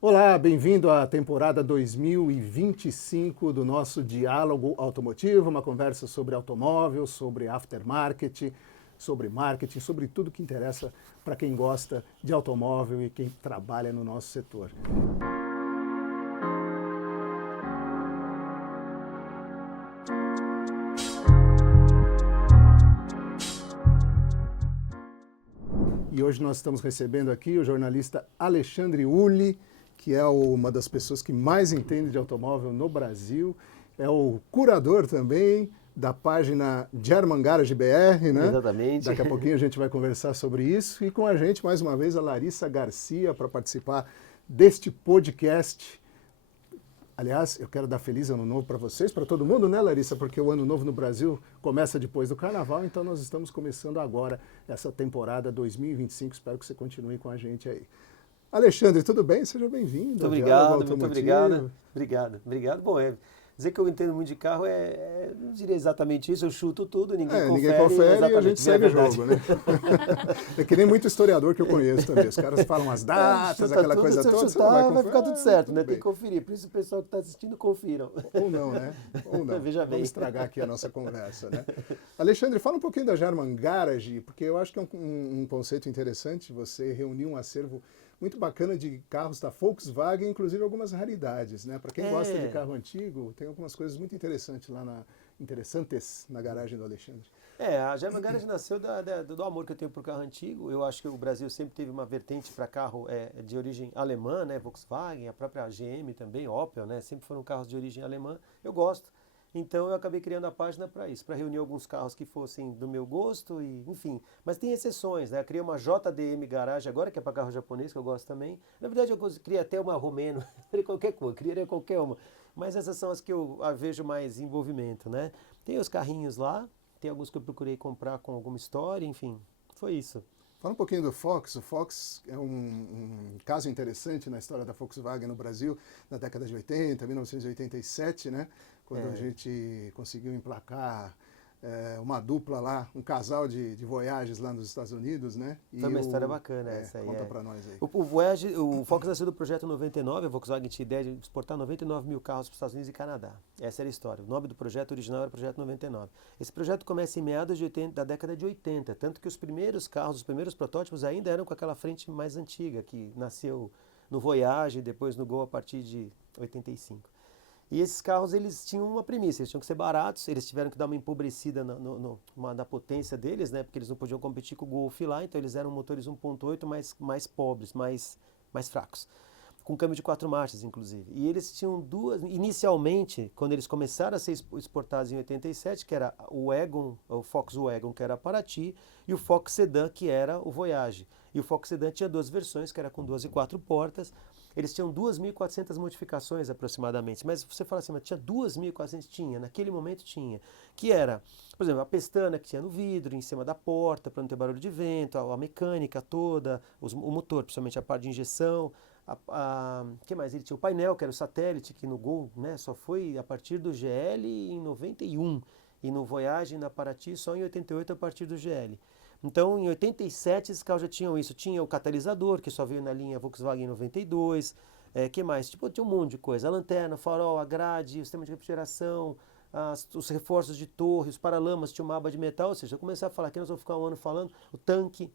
Olá, bem-vindo à temporada 2025 do nosso Diálogo Automotivo, uma conversa sobre automóvel, sobre aftermarket, sobre marketing, sobre tudo que interessa para quem gosta de automóvel e quem trabalha no nosso setor. E hoje nós estamos recebendo aqui o jornalista Alexandre Ulli, que é uma das pessoas que mais entende de automóvel no Brasil, é o curador também da página German Garage BR, né? Exatamente. Daqui a pouquinho a gente vai conversar sobre isso. E com a gente, mais uma vez, a Larissa Garcia, para participar deste podcast. Aliás, eu quero dar feliz ano novo para vocês, para todo mundo, né, Larissa? Porque o ano novo no Brasil começa depois do carnaval, então nós estamos começando agora essa temporada 2025. Espero que você continue com a gente aí. Alexandre, tudo bem? Seja bem-vindo. Muito obrigado, muito obrigado. Obrigado. Bom, dizer que eu entendo muito de carro não diria exatamente isso, eu chuto tudo, ninguém confere e a gente segue o jogo, né? É que nem muito historiador que eu conheço também. Os caras falam as datas, aquela tudo, coisa toda. Vai ficar tudo certo, né? Tem que conferir. Por isso o pessoal que está assistindo, confiram. Ou não, né? Ou não. Veja bem. Vamos estragar aqui a nossa conversa, né? Alexandre, fala um pouquinho da German Garage, porque eu acho que é um conceito interessante você reunir um acervo muito bacana de carros da Volkswagen, inclusive algumas raridades, né? Para quem gosta de carro antigo, tem algumas coisas muito interessantes na garagem do Alexandre. A German Garage nasceu do amor que eu tenho por carro antigo. Eu acho que o Brasil sempre teve uma vertente para carro de origem alemã, né? Volkswagen, a própria GM também, Opel, né? Sempre foram carros de origem alemã. Eu gosto. Então eu acabei criando a página para isso, para reunir alguns carros que fossem do meu gosto e, enfim. Mas tem exceções, né? Eu criei uma JDM Garage agora, que é para carro japonês, que eu gosto também. Na verdade eu criei até uma romeno, qualquer cor, criaria qualquer uma. Mas essas são as que eu vejo mais envolvimento, né? Tem os carrinhos lá, tem alguns que eu procurei comprar com alguma história, enfim, foi isso. Fala um pouquinho do Fox. O Fox é um caso interessante na história da Volkswagen no Brasil, na década de 80, 1987, né? Quando a gente conseguiu emplacar uma dupla lá, um casal de Voyages lá nos Estados Unidos, né? Foi uma história bacana essa aí. Conta pra nós aí. O Fox nasceu do projeto 99, a Volkswagen tinha ideia de exportar 99 mil carros para os Estados Unidos e Canadá. Essa era a história. O nome do projeto original era Projeto 99. Esse projeto começa em meados da década de 80, tanto que os primeiros carros, os primeiros protótipos ainda eram com aquela frente mais antiga, que nasceu no Voyage e depois no Gol a partir de 85. E esses carros, eles tinham uma premissa, eles tinham que ser baratos, eles tiveram que dar uma empobrecida na potência deles, né? Porque eles não podiam competir com o Golf lá, então eles eram motores 1.8 mais pobres, mais fracos. Com câmbio de 4 marchas, inclusive. E eles tinham inicialmente, quando eles começaram a ser exportados em 87, que era o Volkswagen, que era a Paraty, e o Fox Sedan, que era o Voyage. E o Fox Sedan tinha duas versões, que era com 2 e 4 portas. Eles tinham 2.400 modificações aproximadamente, mas você fala assim, mas tinha 2.400? Tinha, naquele momento tinha. Que era, por exemplo, a pestana que tinha no vidro, em cima da porta, para não ter barulho de vento, a mecânica toda, o motor, principalmente a parte de injeção. Que mais? Ele tinha o painel, que era o satélite, que no Gol, né, só foi a partir do GL em 91, e no Voyage e na Paraty só em 88 a partir do GL. Então, em 87, esses carros já tinham isso. Tinha o catalisador, que só veio na linha Volkswagen em 92. Que mais? Tipo, tinha um monte de coisa. A lanterna, o farol, a grade, o sistema de refrigeração, os reforços de torre, os paralamas, tinha uma aba de metal. Ou seja, eu comecei a falar aqui, nós vamos ficar um ano falando. O tanque,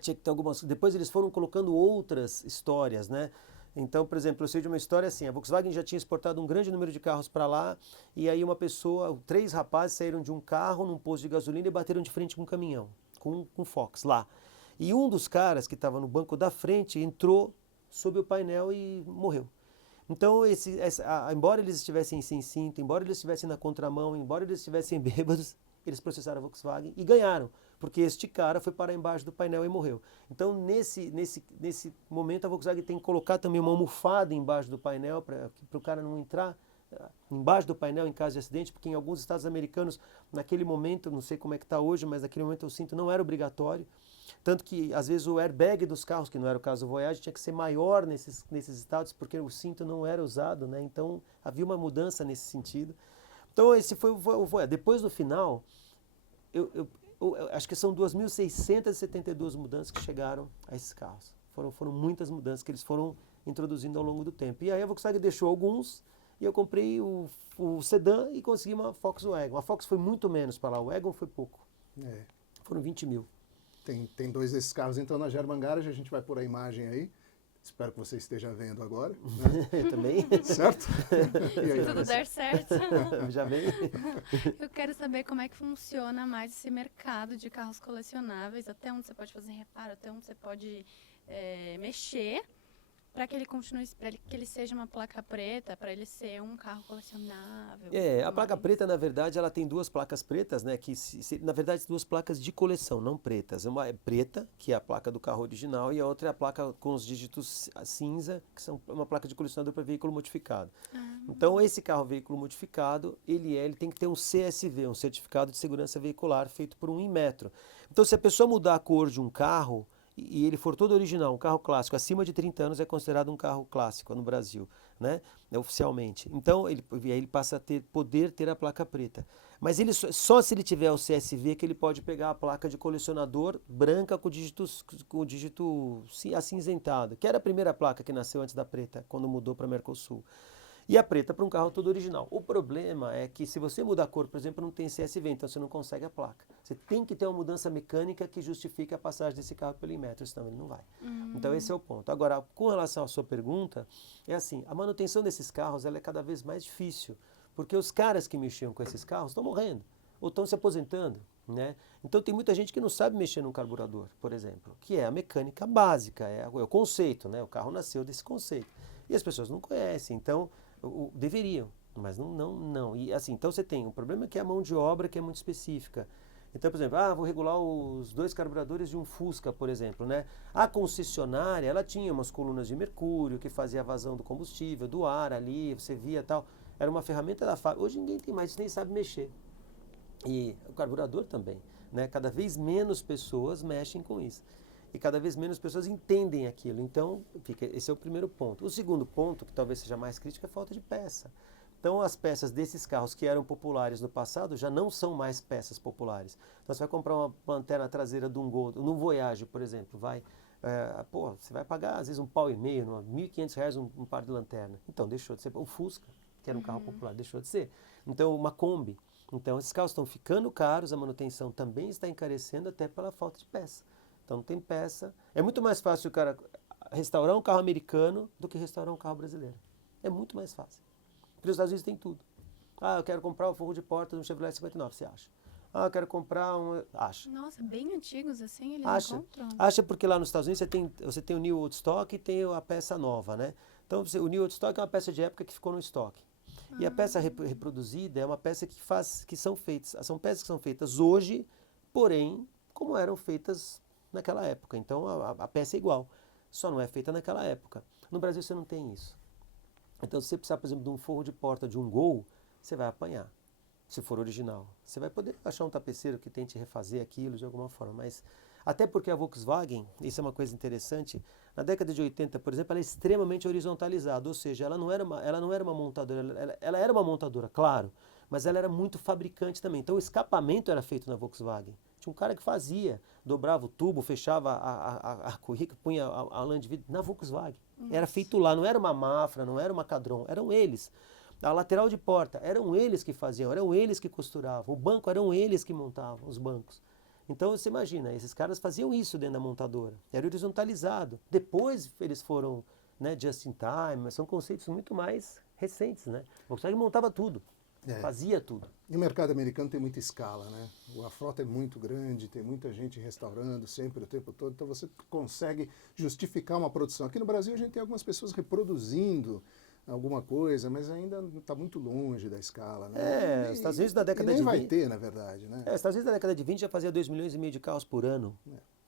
tinha que ter algumas... Depois eles foram colocando outras histórias, né? Então, por exemplo, eu sei de uma história assim, a Volkswagen já tinha exportado um grande número de carros para lá, e aí uma pessoa, 3 rapazes saíram de um carro num posto de gasolina e bateram de frente com um caminhão. Com Fox lá. E um dos caras que estava no banco da frente entrou sob o painel e morreu. Então, embora eles estivessem sem cinto, embora eles estivessem na contramão, embora eles estivessem bêbados, eles processaram a Volkswagen e ganharam, porque este cara foi parar embaixo do painel e morreu. Então, nesse momento, a Volkswagen tem que colocar também uma almofada embaixo do painel para o cara não entrar embaixo do painel em caso de acidente, porque em alguns estados americanos, naquele momento, não sei como é que está hoje, mas naquele momento o cinto não era obrigatório, tanto que às vezes o airbag dos carros, que não era o caso do Voyage, tinha que ser maior nesses estados, porque o cinto não era usado, né? Então havia uma mudança nesse sentido. Então esse foi o Voyage. Depois do final, eu acho que são 2.672 mudanças que chegaram a esses carros. Foram muitas mudanças que eles foram introduzindo ao longo do tempo. E aí a Volkswagen deixou alguns, e eu comprei o sedã e consegui uma Volkswagen. A Fox foi muito menos para lá, o Wagon foi pouco. Foram 20 mil. Tem 2 desses carros então na German Garage, a gente vai pôr a imagem aí. Espero que você esteja vendo agora. Né? Eu também. Certo? E aí, se tudo der certo. Já veio. Eu quero saber como é que funciona mais esse mercado de carros colecionáveis, até onde você pode fazer reparo, até onde você pode mexer, para que ele continue, para que ele seja uma placa preta, para ele ser um carro colecionável. A placa preta, na verdade, ela tem 2 placas pretas, né? Que na verdade, 2 placas de coleção, não pretas. Uma é preta, que é a placa do carro original, e a outra é a placa com os dígitos cinza, que são uma placa de colecionador para veículo modificado. Então, esse carro veículo modificado, ele tem que ter um CSV, um Certificado de Segurança Veicular, feito por um Inmetro. Então, se a pessoa mudar a cor de um carro, e ele for todo original, um carro clássico, acima de 30 anos é considerado um carro clássico no Brasil, né? Oficialmente. Então, ele passa a poder ter a placa preta. Mas só se ele tiver o CSV que ele pode pegar a placa de colecionador branca com o dígito acinzentado, que era a primeira placa que nasceu antes da preta, quando mudou para Mercosul. E a preta para um carro todo original. O problema é que se você mudar a cor, por exemplo, não tem CSV, então você não consegue a placa. Você tem que ter uma mudança mecânica que justifique a passagem desse carro pelo Inmetro, senão ele não vai. Então esse é o ponto. Agora, com relação à sua pergunta, é assim, a manutenção desses carros ela é cada vez mais difícil, porque os caras que mexiam com esses carros estão morrendo, ou estão se aposentando, né? Então tem muita gente que não sabe mexer num carburador, por exemplo, que é a mecânica básica, é o conceito, né? O carro nasceu desse conceito. E as pessoas não conhecem, então deveriam, mas não. E assim, então você tem um problema que é a mão de obra que é muito específica. Então, por exemplo, vou regular os 2 carburadores de um Fusca, por exemplo, né? A concessionária, ela tinha umas colunas de mercúrio que fazia a vazão do combustível, do ar ali, você via tal. Era uma ferramenta da fábrica. Hoje ninguém tem mais, nem sabe mexer. E o carburador também, né? Cada vez menos pessoas mexem com isso. E cada vez menos pessoas entendem aquilo. Então, esse é o primeiro ponto. O segundo ponto, que talvez seja mais crítico, é a falta de peça. Então, as peças desses carros que eram populares no passado já não são mais peças populares. Então, você vai comprar uma lanterna traseira de um Gol, num Voyage, por exemplo, você vai pagar às vezes £1,5, R$ 1.500 um par de lanterna. Então, deixou de ser. O Fusca, que era um carro popular, deixou de ser. Então, uma Kombi. Então, esses carros estão ficando caros, a manutenção também está encarecendo até pela falta de peça. Então não tem peça. É muito mais fácil o cara restaurar um carro americano do que restaurar um carro brasileiro. É muito mais fácil. Porque os Estados Unidos tem tudo. Eu quero comprar o forro de porta de um Chevrolet 59, você acha? Eu quero comprar um... Acha. Nossa, bem antigos assim, eles encontram. Acha porque lá nos Estados Unidos você tem o New Old Stock e tem a peça nova, né? Então o New Old Stock é uma peça de época que ficou no estoque. E a peça reproduzida é uma peça são peças que são feitas hoje, porém, como eram feitas naquela época. Então a peça é igual, só não é feita naquela época. No Brasil você não tem isso. Então se você precisar, por exemplo, de um forro de porta de um Gol, você vai apanhar, se for original. Você vai poder achar um tapeceiro que tente refazer aquilo de alguma forma, mas até porque a Volkswagen, isso é uma coisa interessante, na década de 80, por exemplo, ela é extremamente horizontalizada, ou seja, ela não era uma montadora, ela era uma montadora, claro, mas ela era muito fabricante também. Então o escapamento era feito na Volkswagen. Tinha um cara que fazia, dobrava o tubo, fechava a corrica, punha a lã de vidro na Volkswagen. Era feito lá, não era uma Mafra, não era uma Cadron, eram eles. A lateral de porta, eram eles que faziam, eram eles que costuravam. O banco, eram eles que montavam os bancos. Então você imagina, esses caras faziam isso dentro da montadora. Era horizontalizado. Depois eles foram, né, just in time, mas são conceitos muito mais recentes, né? A Volkswagen montava tudo. Fazia tudo. E o mercado americano tem muita escala, né? A frota é muito grande, tem muita gente restaurando sempre, o tempo todo, então você consegue justificar uma produção. Aqui no Brasil a gente tem algumas pessoas reproduzindo alguma coisa, mas ainda está muito longe da escala, né? Os Estados Unidos da década de 20... vai ter, na verdade, né? Os Estados Unidos da década de 20 já fazia 2,5 milhões de carros por ano.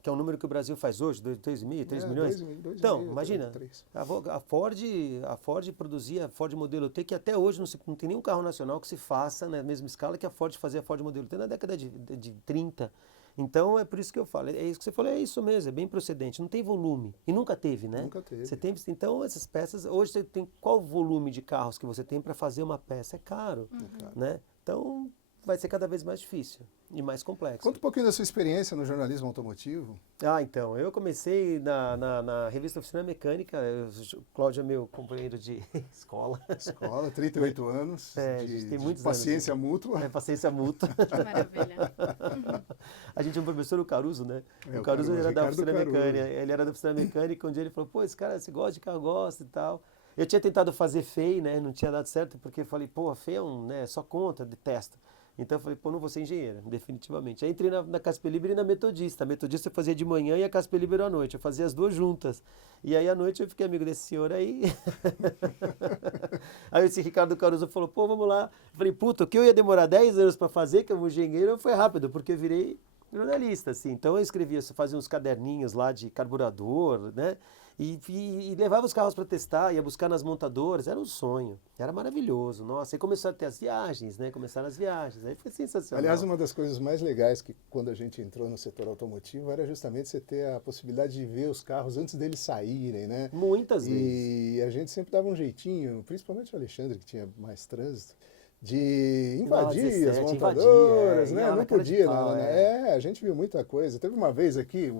Que é um número que o Brasil faz hoje, 2,5, 3 milhões. Então, imagina, a Ford produzia a Ford Modelo T, que até hoje não tem nenhum carro nacional que se faça na mesma escala que a Ford fazia a Ford Modelo T na década de 30. Então, é por isso que eu falo, é isso que você falou, é isso mesmo, é bem procedente, não tem volume, e nunca teve, né? Nunca teve. Então, essas peças, hoje você tem, qual volume de carros que você tem para fazer uma peça? É caro, né? Então, vai ser cada vez mais difícil e mais complexo. Conta um pouquinho da sua experiência no jornalismo automotivo. Então, eu comecei na revista Oficina Mecânica, o Cláudio é meu companheiro de escola. 38 anos, A gente tem muitos paciência anos, mútua. Paciência mútua. Que maravilha. A gente tinha um professor, o Caruso, né? O Caruso era da Ricardo Oficina Caruso. Mecânica, ele era da Oficina Mecânica, um dia ele falou, pô, esse cara, você gosta de carro, gosta e tal. Eu tinha tentado fazer FEI, né? Não tinha dado certo, porque eu falei, pô, a FEI é só conta, detesto. Então eu falei, pô, não vou ser engenheiro, definitivamente. Aí entrei na Casper Libre e na Metodista. A Metodista eu fazia de manhã e a Casper Libre à noite. Eu fazia as duas juntas. E aí à noite eu fiquei amigo desse senhor aí. Aí esse Ricardo Caruso falou, pô, vamos lá. Eu falei, puta, o que eu ia demorar 10 anos para fazer, que eu vou engenheiro, foi rápido, porque eu virei jornalista, assim. Então eu escrevia, fazia uns caderninhos lá de carburador, né? E levava os carros para testar, ia buscar nas montadoras, era um sonho, era maravilhoso, nossa, aí começaram a ter as viagens, né, aí foi sensacional. Aliás, uma das coisas mais legais que quando a gente entrou no setor automotivo era justamente você ter a possibilidade de ver os carros antes deles saírem, né? Muitas vezes. E a gente sempre dava um jeitinho, principalmente o Alexandre, que tinha mais trânsito, de invadir 17, as montadoras, invadia, né? Não cara de podia, pau, né? A gente viu muita coisa. Teve uma vez aqui,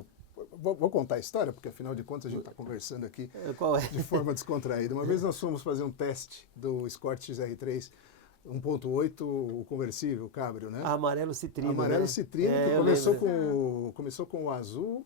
vou contar a história, porque afinal de contas a gente está conversando aqui Qual é? de forma descontraída. Uma vez nós fomos fazer um teste do Escort XR3 1.8, o conversível, o cabrio, né? Amarelo citrino, Amarelo né? citrino, que começou com o azul,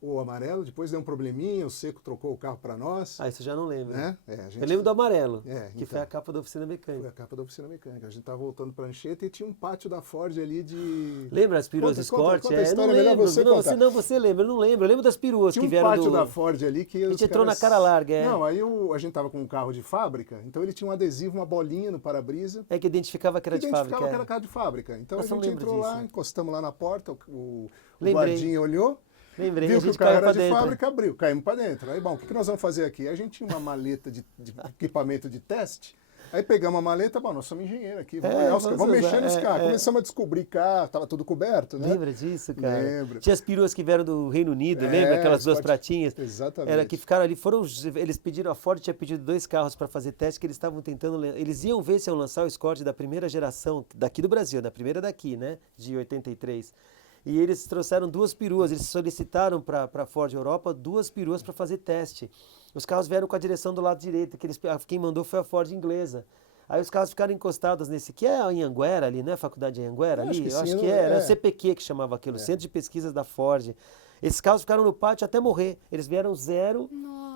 o amarelo, depois deu um probleminha, o Seco trocou o carro para nós. Isso eu já não lembro. Né? Eu lembro do amarelo, que então, foi a capa da Oficina Mecânica. Foi a capa da Oficina Mecânica. A gente estava voltando para Anchieta e tinha um pátio da Ford ali de... Lembra as peruas Escort? Conta a história, não melhor lembro. você contar. Não, você lembra, eu não lembro. Eu lembro das peruas Tinha que um vieram pátio da Ford ali que a gente entrou na cara larga, Não, aí a gente tava com um carro de fábrica, então ele tinha um adesivo, uma bolinha no para-brisa. Que identificava que era de fábrica. Que era carro de fábrica. Então Nossa, a gente entrou lá, encostamos lá na porta, o guardinha olhou, Lembrei, viu a que o gente carro caiu era pra de dentro. fábrica, abriu, caímos para dentro. Aí, bom, o que nós vamos fazer aqui? A gente tinha uma maleta de equipamento de teste, aí pegamos a maleta, bom, nós somos engenheiros aqui, vamos olhar os carros, vamos mexer nos carros. Começamos a descobrir carro, tava tudo coberto, né? Lembra disso, cara? Lembro. Tinha as peruas que vieram do Reino Unido, lembra? Aquelas duas pratinhas? Exatamente. Era que ficaram ali, eles pediram, a Ford tinha pedido 2 carros para fazer teste, que eles estavam tentando, eles iam ver se iam lançar o Escort da primeira geração, daqui do Brasil, da primeira daqui, né? De 83. E eles trouxeram 2 peruas, eles solicitaram para a Ford Europa 2 peruas para fazer teste. Os carros vieram com a direção do lado direito, quem mandou foi a Ford inglesa. Aí os carros ficaram encostados nesse, que é em Anguera ali, né? A faculdade de Anguera ali, eu acho que era o CPQ que chamava aquilo, Centro de Pesquisas da Ford. Esses carros ficaram no pátio até morrer, eles vieram zero,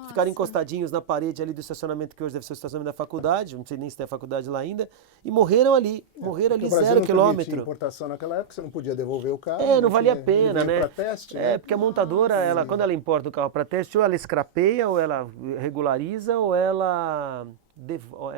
ficaram encostadinhos na parede ali do estacionamento, que hoje deve ser o estacionamento da faculdade, não sei nem se tem a faculdade lá ainda, e morreram ali, 0 quilômetro. Importação naquela época, você não podia devolver o carro. Não valia a pena, né? Teste, porque a montadora, quando ela importa o carro para teste, ou ela escrapeia, ou ela regulariza, ou ela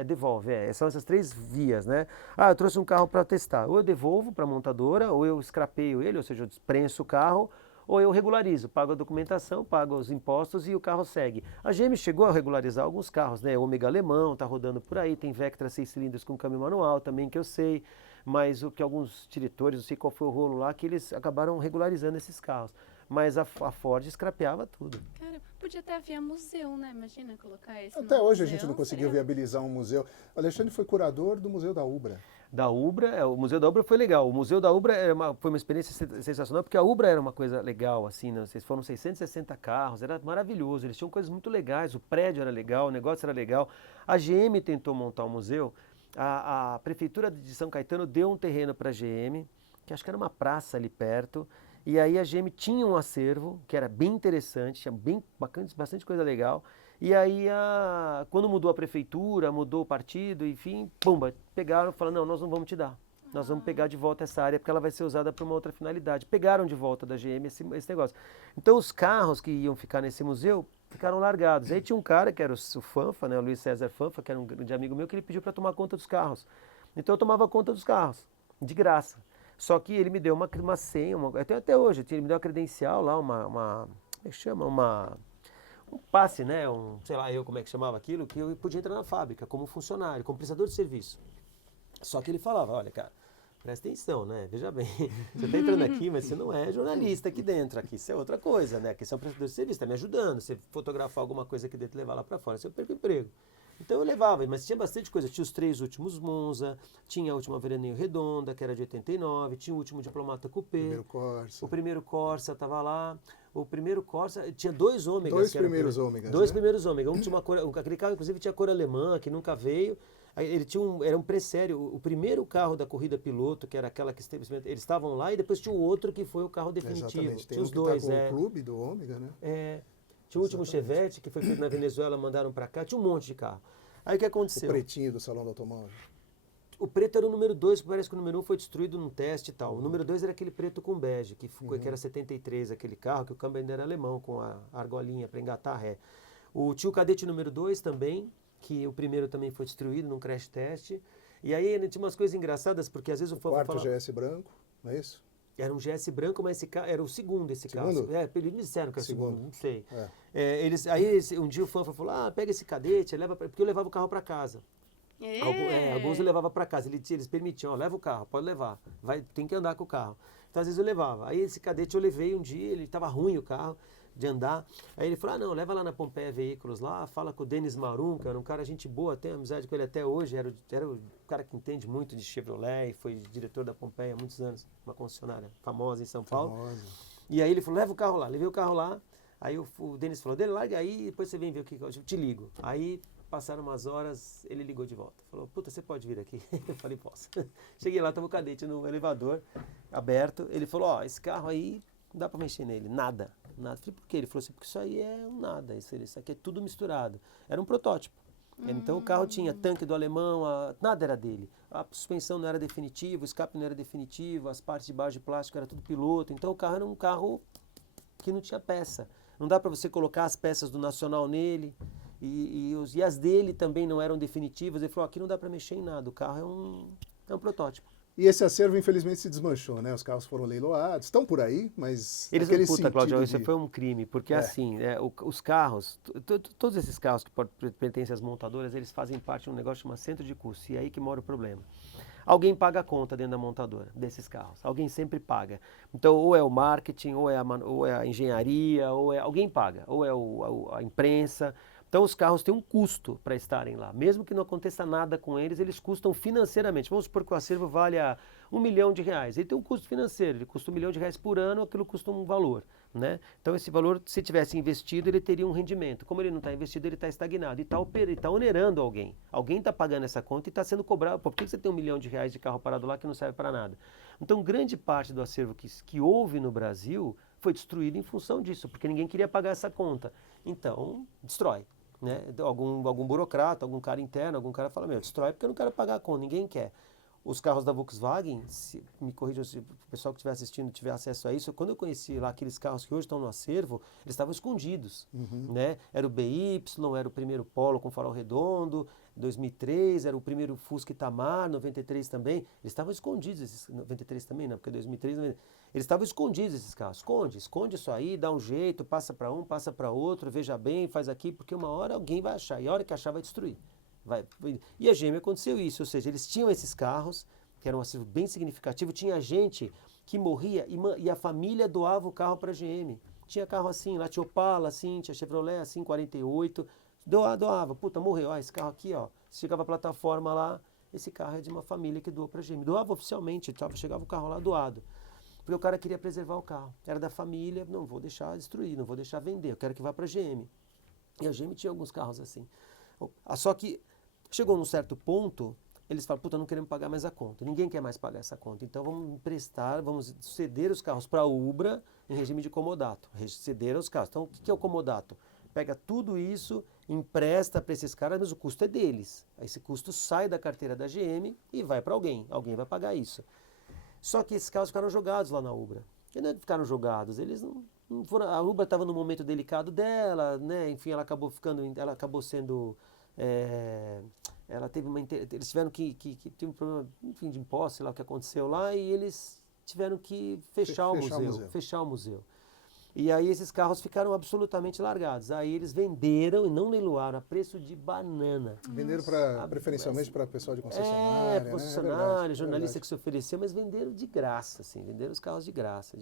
devolve. São essas 3 vias, né? Eu trouxe um carro para testar, ou eu devolvo para a montadora, ou eu escrapeio ele, ou seja, eu desprenso o carro, ou eu regularizo, pago a documentação, pago os impostos e o carro segue. A GM chegou a regularizar alguns carros, né? O Ômega alemão está rodando por aí, tem Vectra 6 cilindros com câmbio manual também, que eu sei, mas o que alguns diretores, não sei qual foi o rolo lá, que eles acabaram regularizando esses carros. Mas a Ford escrapeava tudo. Cara, podia até haver museu, né? Imagina colocar esse Até hoje museu, a gente não conseguiu viabilizar um museu. O Alexandre foi curador do Museu da Ubra. Da Ubra, o Museu da Ubra foi legal. O Museu da Ubra foi uma experiência sensacional, porque a Ubra era uma coisa legal, assim, né? Foram 660 carros, era maravilhoso, eles tinham coisas muito legais, o prédio era legal, o negócio era legal. A GM tentou montar um museu, a Prefeitura de São Caetano deu um terreno para a GM, que acho que era uma praça ali perto, e aí a GM tinha um acervo, que era bem interessante, tinha bastante coisa legal. E aí, quando mudou a prefeitura, mudou o partido, enfim, pumba, pegaram e falaram, não, nós não vamos te dar. Nós vamos pegar de volta essa área porque ela vai ser usada para uma outra finalidade. Pegaram de volta da GM esse negócio. Então, os carros que iam ficar nesse museu ficaram largados. Aí tinha um cara, que era o Fanfa, né, o Luiz César Fanfa, que era um grande amigo meu, que ele pediu para tomar conta dos carros. Então, eu tomava conta dos carros, de graça. Só que ele me deu uma senha, até hoje, ele me deu uma credencial lá, como é que chama? Um passe, né? Sei lá como é que chamava aquilo, que eu podia entrar na fábrica como funcionário, como prestador de serviço. Só que ele falava, olha, cara, presta atenção, né? Veja bem, você está entrando aqui, mas você não é jornalista aqui dentro, aqui isso é outra coisa, né? Aqui você é um prestador de serviço, está me ajudando, você fotografar alguma coisa aqui dentro e levar lá para fora, você perca o emprego. Então eu levava, mas tinha bastante coisa. Tinha os 3 últimos Monza, tinha a última Veraneio Redonda, que era de 89, tinha o último Diplomata Coupé. Corsa. O primeiro Corsa estava lá. O primeiro Corsa, tinha 2 ômegas. 2 primeiros ômegas. 2 primeiros ômegas. Aquele carro, inclusive, tinha cor alemã, que nunca veio. Aí ele tinha era um pré-sério. O primeiro carro da corrida piloto, que era aquela que eles estavam lá, e depois tinha o outro que foi o carro definitivo. Exatamente. Tem tinha os que dois. Tá com o clube do ômega, né? Tinha o último Chevette, que foi feito na Venezuela, mandaram para cá. Tinha um monte de carro. Aí o que aconteceu? O pretinho do Salão do Automóvel. O preto era o número 2, porque parece que o número 1 foi destruído num teste e tal. O número 2 era aquele preto com bege, que era 73, aquele carro, que o câmbio ainda era alemão, com a argolinha para engatar a ré. Tinha o cadete número 2 também, que o primeiro também foi destruído num crash test. E aí tinha umas coisas engraçadas, porque às vezes o fã quarto GS branco, não é isso? Era um GS branco, mas esse carro era o segundo, esse carro. Eles me disseram que era o segundo, não sei. Um dia o fã falou, pega esse cadete, leva porque eu levava o carro para casa. Alguns eu levava para casa, eles permitiam, leva o carro, pode levar, tem que andar com o carro. Então às vezes eu levava. Aí esse cadete eu levei um dia, ele estava ruim o carro de andar. Aí ele falou, não, leva lá na Pompeia Veículos lá, fala com o Denis Marum, que era um cara gente boa, tenho amizade com ele até hoje, era o cara que entende muito de Chevrolet, foi diretor da Pompeia há muitos anos, uma concessionária famosa em São Paulo. E aí ele falou, leva o carro lá, levei o carro lá. Aí o Denis falou, larga aí, depois você vem ver o que eu te ligo. Aí passaram umas horas, ele ligou de volta. Falou, puta, você pode vir aqui? Eu falei, posso. Cheguei lá, estava o cadete no elevador, aberto. Ele falou, esse carro aí, não dá para mexer nele, nada. Falei, por quê? Ele falou assim, porque isso aí é um nada, isso aqui é tudo misturado. Era um protótipo. Então o carro tinha tanque do alemão, nada era dele. A suspensão não era definitiva, o escape não era definitivo, as partes de baixo de plástico era tudo piloto. Então o carro era um carro que não tinha peça. Não dá para você colocar as peças do Nacional nele. E as dele também não eram definitivas. Ele falou, aqui não dá para mexer em nada, o carro é um protótipo. E esse acervo, infelizmente, se desmanchou, né? Os carros foram leiloados, estão por aí, mas... Cláudio, isso foi um crime, porque assim, os carros, todos esses carros que pertencem às montadoras, eles fazem parte de um negócio chamado centro de custo, e é aí que mora o problema. Alguém paga a conta dentro da montadora desses carros, alguém sempre paga. Então, ou é o marketing, ou é a engenharia, alguém paga, ou é a imprensa. Então os carros têm um custo para estarem lá. Mesmo que não aconteça nada com eles, eles custam financeiramente. Vamos supor que o acervo vale R$1 milhão. Ele tem um custo financeiro, ele custa R$1 milhão por ano, aquilo custa um valor. Né? Então esse valor, se tivesse investido, ele teria um rendimento. Como ele não está investido, ele está estagnado. E está onerando alguém. Alguém está pagando essa conta e está sendo cobrado. Por que você tem R$1 milhão de carro parado lá que não serve para nada? Então grande parte do acervo que houve no Brasil foi destruído em função disso, porque ninguém queria pagar essa conta. Então, destrói. Né? Algum burocrata, algum cara interno, algum cara fala, destrói porque eu não quero pagar a conta, ninguém quer. Os carros da Volkswagen, me corrijam se o pessoal que estiver assistindo tiver acesso a isso, quando eu conheci lá aqueles carros que hoje estão no acervo, eles estavam escondidos. Né? Era o BY, era o primeiro Polo com farol redondo, 2003, era o primeiro Fusca Itamar, 93 também. Eles estavam escondidos, esses 93 também, não, porque 2003, eles estavam escondidos esses carros. Esconde isso aí, dá um jeito, passa para um, passa para outro, veja bem, faz aqui, porque uma hora alguém vai achar, e a hora que achar vai destruir. E a GM aconteceu isso, ou seja, eles tinham esses carros, que eram um acervo bem significativo, tinha gente que morria e a família doava o carro para a GM. Tinha carro assim, lá tinha Opala assim, tinha Chevrolet assim, 48, doava, puta, morreu, esse carro aqui, ó, chegava a plataforma lá, esse carro é de uma família que doou para a GM. Doava oficialmente, chegava o carro lá doado. Porque o cara queria preservar o carro. Era da família, não vou deixar destruir, não vou deixar vender, eu quero que vá para a GM. E a GM tinha alguns carros assim. Só que chegou num certo ponto, eles falam, puta, não queremos pagar mais a conta. Ninguém quer mais pagar essa conta. Então vamos emprestar, vamos ceder os carros para a Ubra em regime de comodato. Ceder os carros. Então o que é o comodato? Pega tudo isso, empresta para esses caras, mas o custo é deles. Esse custo sai da carteira da GM e vai para alguém. Alguém vai pagar isso. Só que esses carros ficaram jogados lá na Ubra. E não é que ficaram jogados, eles não foram. A Ubra estava no momento delicado dela, né? Enfim, ela acabou sendo. Ela teve eles tiveram que ter um problema, enfim, de imposto, sei lá o que aconteceu lá, e eles tiveram que fechar o museu. E aí esses carros ficaram absolutamente largados. Aí eles venderam e não leiloaram a preço de banana. Venderam preferencialmente para pessoal de concessionária. Concessionária, né? jornalista que se ofereceu, mas venderam de graça, assim. Venderam os carros de graça.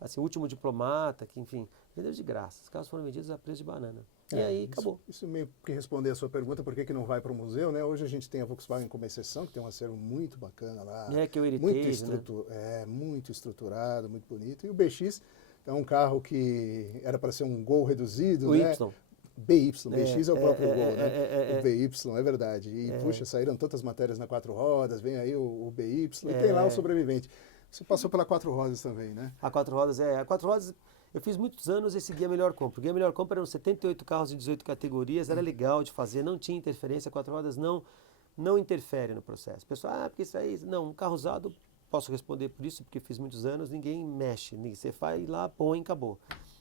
Assim, o último Diplomata, que enfim, venderam de graça. Os carros foram vendidos a preço de banana. E aí acabou. Isso meio que responder a sua pergunta, por que não vai para o museu, né? Hoje a gente tem a Volkswagen como exceção, que tem um acervo muito bacana lá. Que é o muito, Heritage, muito estruturado, muito bonito. E o BX é um carro que era para ser um Gol reduzido, O né? Y. BY, BX é o próprio Gol, né? é. O BY, é verdade. E, puxa, saíram tantas matérias na 4 rodas, vem aí o BY, e tem lá o sobrevivente. Você passou pela 4 rodas também, né? A 4 rodas, a 4 rodas, eu fiz muitos anos esse Guia Melhor Compra. O Guia Melhor Compra eram 78 carros em 18 categorias, era legal de fazer, não tinha interferência, 4 rodas não interfere no processo. O pessoal, porque isso aí, não, um carro usado, posso responder por isso, porque fiz muitos anos, ninguém mexe, você faz lá, põe, acabou.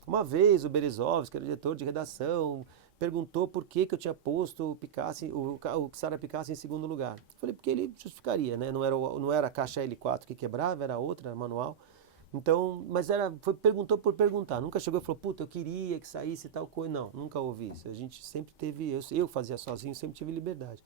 Uma vez o Berezovski, que era diretor de redação, perguntou por que eu tinha posto o Xara Picasso em segundo lugar. Eu falei, porque ele justificaria, né? Não era a caixa L4 que quebrava, era outra, era manual. Então, mas perguntou por perguntar. Nunca chegou e falou, puta, eu queria que saísse tal coisa. Não, nunca ouvi isso. A gente sempre teve, eu fazia sozinho, sempre tive liberdade.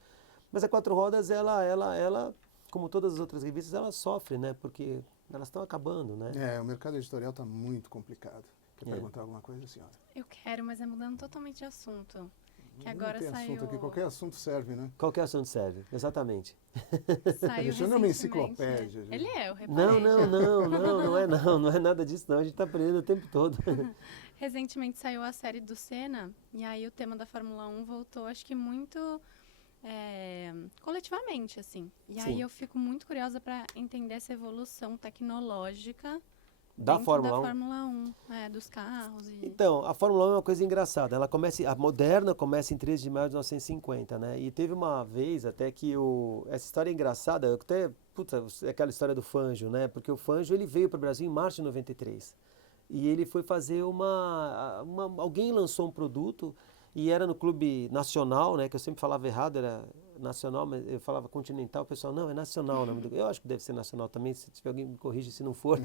Mas a 4 rodas, ela, como todas as outras revistas, ela sofre, né? Porque elas estão acabando, né? O mercado editorial está muito complicado. Quer perguntar alguma coisa, senhora? Eu quero, mas é mudando totalmente de assunto. Que Não agora tem saiu... assunto aqui, qualquer assunto serve, né? Qualquer assunto serve, exatamente. Saiu Deixando uma recentemente. enciclopédia. Ele é, eu reparei. Não é nada disso não, a gente está aprendendo o tempo todo. Recentemente saiu a série do Senna, e aí o tema da Fórmula 1 voltou, acho que muito coletivamente, assim. E Sim. aí eu fico muito curiosa para entender essa evolução tecnológica Da dentro Fórmula da 1. Fórmula 1, dos carros. Então, a Fórmula 1 é uma coisa engraçada. A moderna começa em 13 de maio de 1950, né? E teve uma vez até que essa história é engraçada, é aquela história do Fangio, né? Porque o Fangio, ele veio para o Brasil em março de 93. E ele foi fazer alguém lançou um produto e era no Clube Nacional, né? Que eu sempre falava errado, era Nacional, mas eu falava Continental, o pessoal, não, é Nacional o nome do... Eu acho que deve ser Nacional também, se tiver alguém me corrige se não for.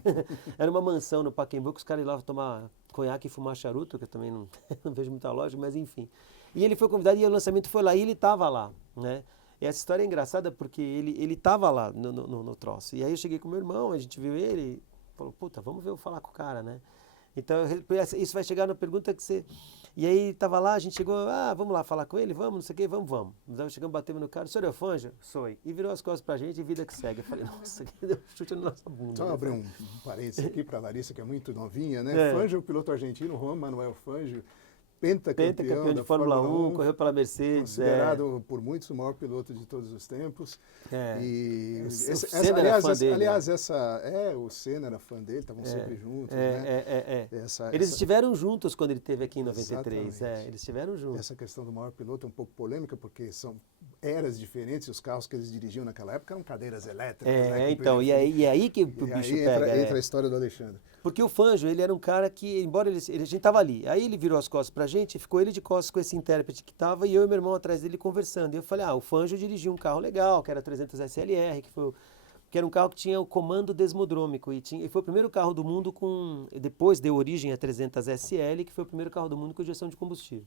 Era uma mansão no Pacaembu que os caras iam lá tomar conhaque e fumar charuto, que eu também não vejo muita lógica, mas enfim. E ele foi convidado e o lançamento foi lá, e ele estava lá, né? E essa história é engraçada porque ele estava lá no troço. E aí eu cheguei com meu irmão, a gente viu ele, falou, puta, vamos falar com o cara, né? Então, isso vai chegar na pergunta que você... E aí, estava lá, a gente chegou, vamos lá falar com ele, vamos, não sei o quê, vamos. Então, chegamos, batemos no cara, o senhor é o Fangio? Sou. E virou as costas pra gente e vida que segue. Eu falei, nossa, que deu chute na nossa bunda. Só abrir um parênteses aqui para a Larissa, que é muito novinha, né? Fangio, piloto argentino, Juan Manuel Fangio, pentacampeão de Fórmula 1, correu pela Mercedes. Considerado por muitos o maior piloto de todos os tempos. E o Senna era fã dele. Aliás, o Senna era fã dele, estavam sempre juntos. Né? Eles estiveram juntos quando ele esteve aqui em 93. Eles estiveram juntos. Essa questão do maior piloto é um pouco polêmica, porque são eras diferentes, os carros que eles dirigiam naquela época eram cadeiras elétricas. Né, então, e aí que o bicho pega. Entra a história do Alexandre. Porque o Fangio, ele era um cara que, embora a gente estava ali, aí ele virou as costas pra gente, ficou ele de costas com esse intérprete que estava e eu e meu irmão atrás dele conversando. E eu falei, o Fangio dirigia um carro legal, que era 300 SLR, que era um carro que tinha o comando desmodrômico e foi o primeiro carro do mundo depois deu origem a 300 SL, que foi o primeiro carro do mundo com injeção de combustível.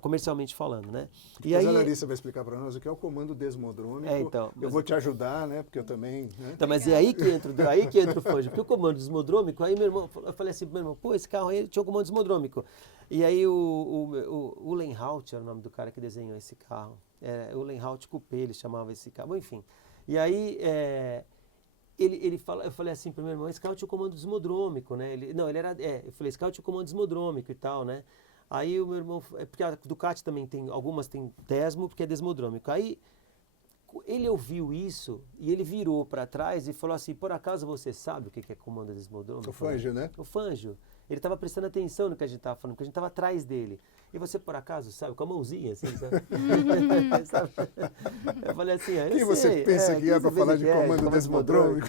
Comercialmente falando, né? E aí, a Larissa vai explicar para nós o que é o comando desmodrômico. Eu vou te ajudar, né? Porque eu também... Né? Então, mas é aí que entra o Fangio. Porque o comando desmodrômico, aí meu irmão, eu falei assim pro meu irmão, esse carro aí tinha um comando desmodrômico. E aí o Uhlenhaut era o nome do cara que desenhou esse carro. O Uhlenhaut Coupé, ele chamava esse carro. Bom, enfim. E aí... eu falei assim pro meu irmão, esse carro tinha um comando desmodrômico, né? Eu falei, esse carro tinha um comando desmodrômico e tal, né? Aí o meu irmão, porque a Ducati também algumas tem desmo, porque é desmodrômico. Aí ele ouviu isso e ele virou para trás e falou assim, por acaso você sabe o que é comando desmodrômico? O Fangio, né? O Fangio. Ele estava prestando atenção no que a gente estava falando, porque a gente estava atrás dele. E você, por acaso, sabe? Com a mãozinha, assim, sabe? Eu falei assim, eu sei. E você pensa que é para falar de comando desmodrômico?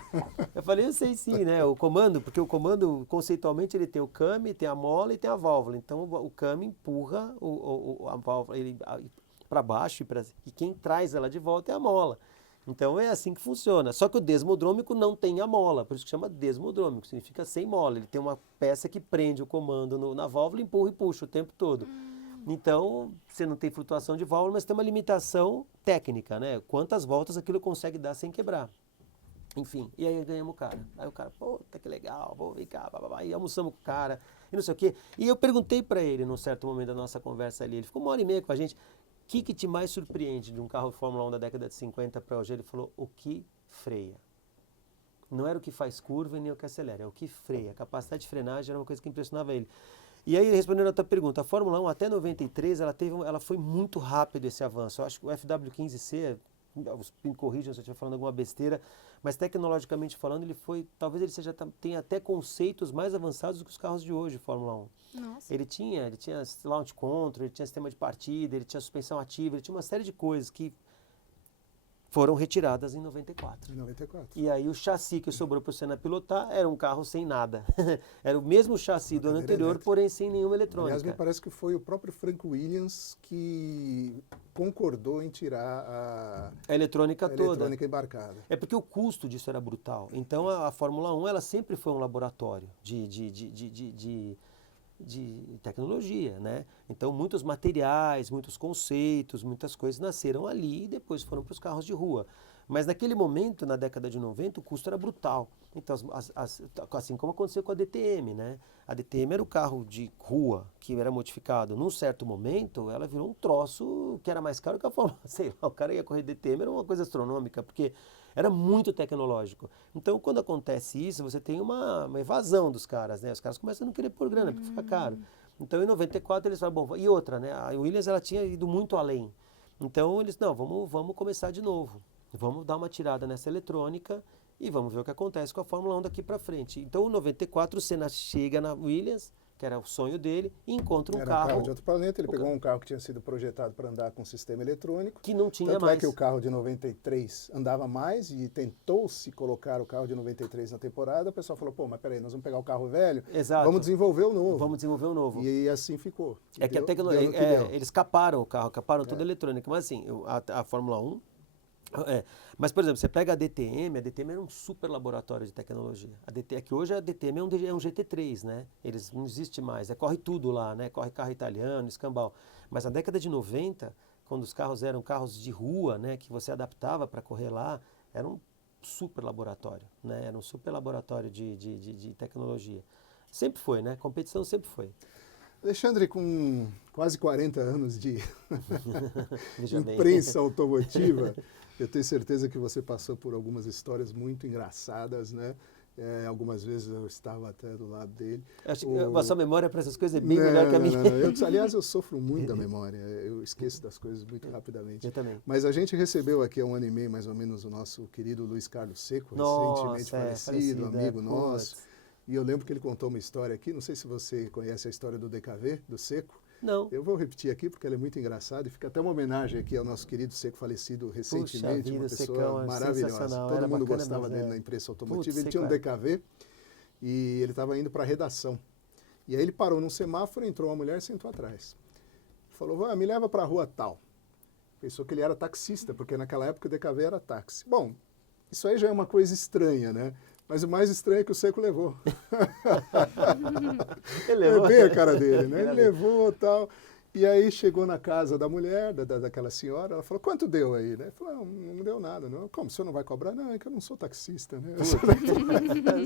Eu falei, eu sei sim, né? O comando, porque o comando, conceitualmente, ele tem o câmbio, tem a mola e tem a válvula. Então, o câmbio empurra a válvula para baixo e quem traz ela de volta é a mola. Então, é assim que funciona. Só que o desmodrômico não tem a mola, por isso que chama desmodrômico, significa sem mola. Ele tem uma peça que prende o comando na válvula, empurra e puxa o tempo todo. Então, você não tem flutuação de válvula, mas tem uma limitação técnica, né? Quantas voltas aquilo consegue dar sem quebrar. Enfim, e aí ganhamos o cara. Aí o cara, puta que legal, vou vir cá, bababá, e almoçamos com o cara, e não sei o quê. E eu perguntei para ele, num certo momento da nossa conversa ali, ele ficou 1h30 com a gente, o que te mais surpreende de um carro de Fórmula 1 da década de 50 para hoje? Ele falou, o que freia. Não era o que faz curva e nem o que acelera, é o que freia. A capacidade de frenagem era uma coisa que impressionava ele. E aí, respondendo a tua pergunta, a Fórmula 1 até 93, ela foi muito rápido esse avanço. Eu acho que o FW15C, me corrijam se eu estiver falando alguma besteira, mas tecnologicamente falando, talvez ele tenha até conceitos mais avançados do que os carros de hoje, Fórmula 1. Nossa. Ele tinha launch control, ele tinha sistema de partida, ele tinha suspensão ativa, ele tinha uma série de coisas que foram retiradas em 94. Em 94. E aí o chassi que sobrou para o Senna pilotar era um carro sem nada. Era o mesmo chassi do ano anterior, porém sem nenhuma eletrônica. Aliás, me parece que foi o próprio Frank Williams que concordou em tirar a eletrônica toda. Eletrônica embarcada. É porque o custo disso era brutal. Então a Fórmula 1 ela sempre foi um laboratório de tecnologia, né? Então muitos materiais, muitos conceitos, muitas coisas nasceram ali e depois foram para os carros de rua. Mas naquele momento, na década de 90, o custo era brutal. Então, assim como aconteceu com a DTM, né? A DTM era o carro de rua que era modificado. Num certo momento, ela virou um troço que era mais caro que a Fórmula 1. Sei lá, o cara ia correr DTM, era uma coisa astronômica, porque era muito tecnológico. Então, quando acontece isso, você tem uma evasão dos caras, né? Os caras começam a não querer pôr grana, porque fica caro. Então, em 94, eles falaram, bom, e outra, né? A Williams, ela tinha ido muito além. Então, eles, não, vamos começar de novo. Vamos dar uma tirada nessa eletrônica e vamos ver o que acontece com a Fórmula 1 daqui para frente. Então, em 94, o Senna chega na Williams, que era o sonho dele, e encontra um carro... Era um carro de outro planeta, ele pegou um carro que tinha sido projetado para andar com sistema eletrônico. Que não tinha Tanto mais. é que o carro de 93 andava mais e tentou-se colocar o carro de 93 na temporada. O pessoal falou, pô, mas peraí, nós vamos pegar o carro velho, Exato. Vamos desenvolver o novo. Vamos desenvolver o novo. E assim ficou. É que a tecnologia... eles caparam o carro, caparam toda a eletrônica. Mas assim, a Fórmula 1... Mas, por exemplo, você pega a DTM era um super laboratório de tecnologia. É que hoje a DTM é um GT3, né? Eles não existe mais, corre tudo lá, né? Corre carro italiano, escambau. Mas na década de 90, quando os carros eram carros de rua, né? Que você adaptava para correr lá, era um super laboratório, né? Era um super laboratório de tecnologia. Sempre foi, né? Competição sempre foi. Alexandre, com quase 40 anos de imprensa automotiva, eu tenho certeza que você passou por algumas histórias muito engraçadas, né? Algumas vezes eu estava até do lado dele. Acho que a sua memória para essas coisas é bem melhor que a minha. Aliás, eu sofro muito da memória. Eu esqueço das coisas muito rapidamente. Eu também. Mas a gente recebeu aqui há 1 ano e meio, mais ou menos, o nosso querido Luiz Carlos Seco, recentemente falecido, amigo nosso. E eu lembro que ele contou uma história aqui, não sei se você conhece a história do DKV, do Seco. Não. Eu vou repetir aqui porque ela é muito engraçada e fica até uma homenagem aqui ao nosso querido Seco falecido recentemente, vida, uma pessoa Secão, maravilhosa. Todo mundo gostava dele na imprensa automotiva. Ele tinha um DKV e ele estava indo para a redação. E aí ele parou num semáforo, entrou uma mulher e sentou atrás. Falou, me leva para a rua tal. Pensou que ele era taxista, porque naquela época o DKV era táxi. Bom, isso aí já é uma coisa estranha, né? Mas o mais estranho é que o Seco levou. Ele levou. É bem a cara dele, né? Ele levou e tal. E aí chegou na casa da mulher, daquela senhora, ela falou, quanto deu aí? Ele falou, não deu nada. Não. Como, o senhor não vai cobrar? Não, é que eu não sou taxista, né? Eu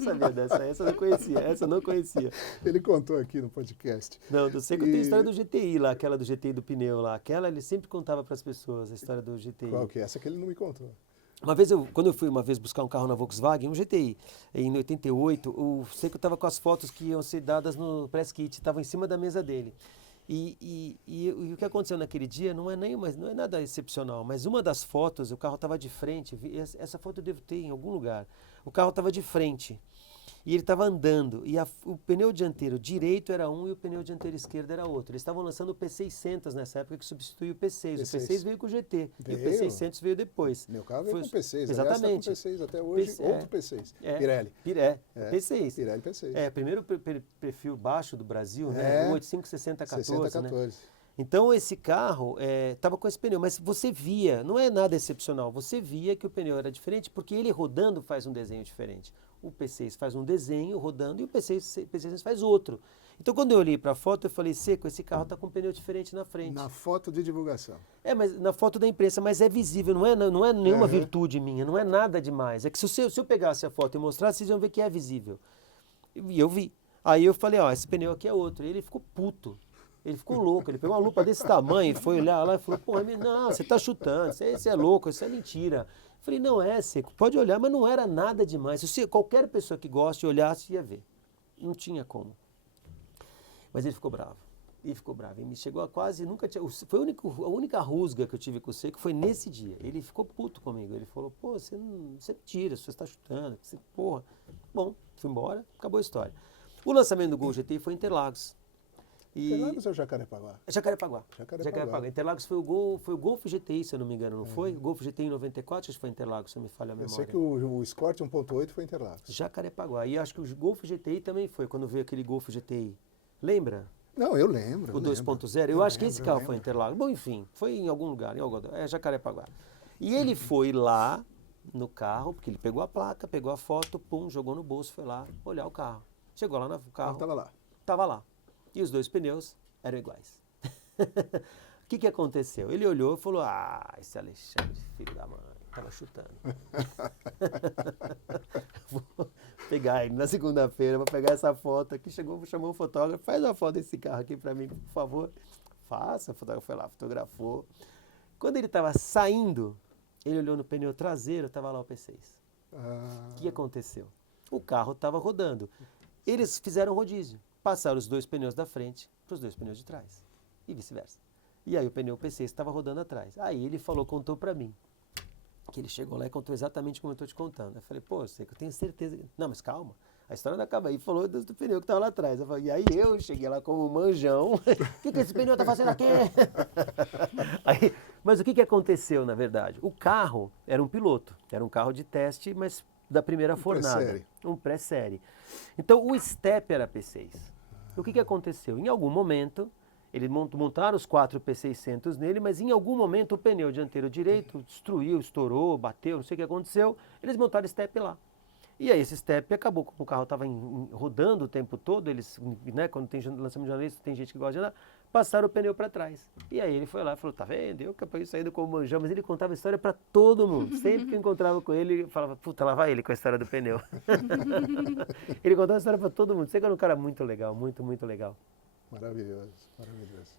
sabia dessa, essa eu não conhecia. Ele contou aqui no podcast. Não, do Seco tem a história do GTI lá, aquela do GTI do pneu lá. Aquela ele sempre contava para as pessoas, a história do GTI. Qual que é? Essa que ele não me contou. Quando eu fui uma vez buscar um carro na Volkswagen, um GTI, em 88, o Seco estava com as fotos que iam ser dadas no press kit, estavam em cima da mesa dele. E o que aconteceu naquele dia não é nada excepcional, mas uma das fotos, o carro estava de frente, essa foto eu devo ter em algum lugar, o carro estava de frente. E ele estava andando, e o pneu dianteiro direito era um e o pneu dianteiro esquerdo era outro. Eles estavam lançando o P600 nessa época, que substituiu o P6. O P6 veio com o GT, e o P600 veio depois. Meu carro veio com o P6, exatamente. Aliás, tá com o P6 até hoje, outro P6, Pirelli. P6. Pirelli P6. Primeiro perfil baixo do Brasil, né? 185/6014, né? Então esse carro estava com esse pneu, mas você via, não é nada excepcional, você via que o pneu era diferente porque ele rodando faz um desenho diferente. O P6 faz um desenho rodando e o P600 faz outro. Então, quando eu olhei para a foto, eu falei, Seco, esse carro está com um pneu diferente na frente. Na foto de divulgação. Mas na foto da imprensa, mas é visível, não é nenhuma Uhum. virtude minha, não é nada demais. É que se eu pegasse a foto e mostrasse, vocês iam ver que é visível. E eu vi. Aí eu falei, esse pneu aqui é outro. E ele ficou puto. Ele ficou louco, ele pegou uma lupa desse tamanho, foi olhar lá e falou, porra, não, você está chutando, você é louco, isso é mentira. Eu falei, não é, Seco, pode olhar, mas não era nada demais. Se qualquer pessoa que goste olhasse, ia ver. Não tinha como. Mas ele ficou bravo. E ficou bravo. E me chegou a quase, nunca tinha... Foi a única rusga que eu tive com o Seco foi nesse dia. Ele ficou puto comigo. Ele falou, pô, você mentira, você está chutando, porra. Bom, fui embora, acabou a história. O lançamento do Gol GTI foi em Interlagos. Interlagos ou Jacarepaguá? Jacarepaguá. Jacarepaguá. Interlagos foi o Golf GTI, se eu não me engano, não foi? O Golf GTI em 94, acho que foi Interlagos, se não me falha a Eu memória. sei que o Escort 1.8 foi Interlagos. Jacarepaguá. E acho que o Golf GTI também foi, quando veio aquele Golf GTI. Lembra? Não, eu lembro. O 2.0. Eu acho que esse carro foi Interlagos. Bom, enfim, foi em algum lugar, Jacarepaguá. E ele foi lá no carro, porque ele pegou a placa, pegou a foto, jogou no bolso, foi lá olhar o carro. Chegou lá no carro. Estava lá. Tava lá. E os dois pneus eram iguais. O que aconteceu? Ele olhou e falou, esse Alexandre, filho da mãe, tava chutando. Vou pegar ele na segunda-feira, vou pegar essa foto aqui, chamou um fotógrafo, faz uma foto desse carro aqui pra mim, por favor. Faça, o fotógrafo foi lá, fotografou. Quando ele tava saindo, ele olhou no pneu traseiro, tava lá o P6. O que aconteceu? O carro tava rodando. Eles fizeram rodízio. Passaram os dois pneus da frente para os dois pneus de trás. E vice-versa. E aí o pneu P6 estava rodando atrás. Aí ele contou para mim. Que ele chegou lá e contou exatamente como eu estou te contando. Eu falei, pô, Seco, eu tenho certeza. Não, mas calma. A história não acaba aí. Falou do pneu que estava lá atrás. E aí eu cheguei lá como manjão. O que esse pneu está fazendo aqui? Mas o que aconteceu, na verdade? O carro era um piloto. Era um carro de teste, mas da primeira fornada. Um pré-série. Então o step era P6. O que aconteceu? Em algum momento, eles montaram os 4 P600 nele, mas em algum momento o pneu dianteiro direito destruiu, estourou, bateu, não sei o que aconteceu. Eles montaram step lá. E aí esse step acabou, como o carro estava rodando o tempo todo, eles, né, quando tem lançamento de jornalista, tem gente que gosta de andar, passaram o pneu para trás. E aí ele foi lá e falou, tá vendo, eu acabei saindo como manjão, mas ele contava a história para todo mundo. Sempre que eu encontrava com ele, ele falava, puta, lá vai ele com a história do pneu. Ele contava a história para todo mundo. Sei que era um cara muito legal, muito, muito legal. Maravilhoso, maravilhoso.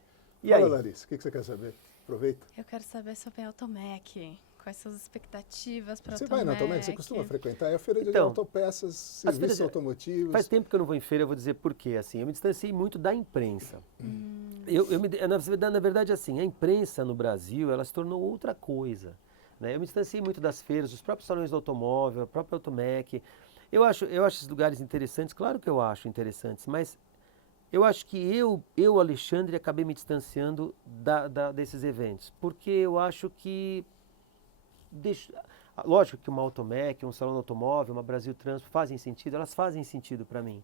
E Fala, aí? Larissa, o que você quer saber? Aproveita. Eu quero saber sobre a Automec. Quais são as expectativas para a Você Automec? vai na Automec? Você costuma frequentar? É a feira de Então, autopeças, serviços automotivos. Faz tempo que eu não vou em feira, eu vou dizer por quê. Assim, eu me distanciei muito da imprensa. Na verdade, assim, a imprensa no Brasil, ela se tornou outra coisa. Né? Eu me distanciei muito das feiras, os próprios salões do automóvel, a própria Automec. Eu acho esses lugares interessantes, claro que eu acho interessantes, mas eu acho que eu Alexandre, acabei me distanciando desses eventos, porque eu acho que lógico que uma Automec, um salão do automóvel, uma Brasil Trans fazem sentido, elas fazem sentido para mim.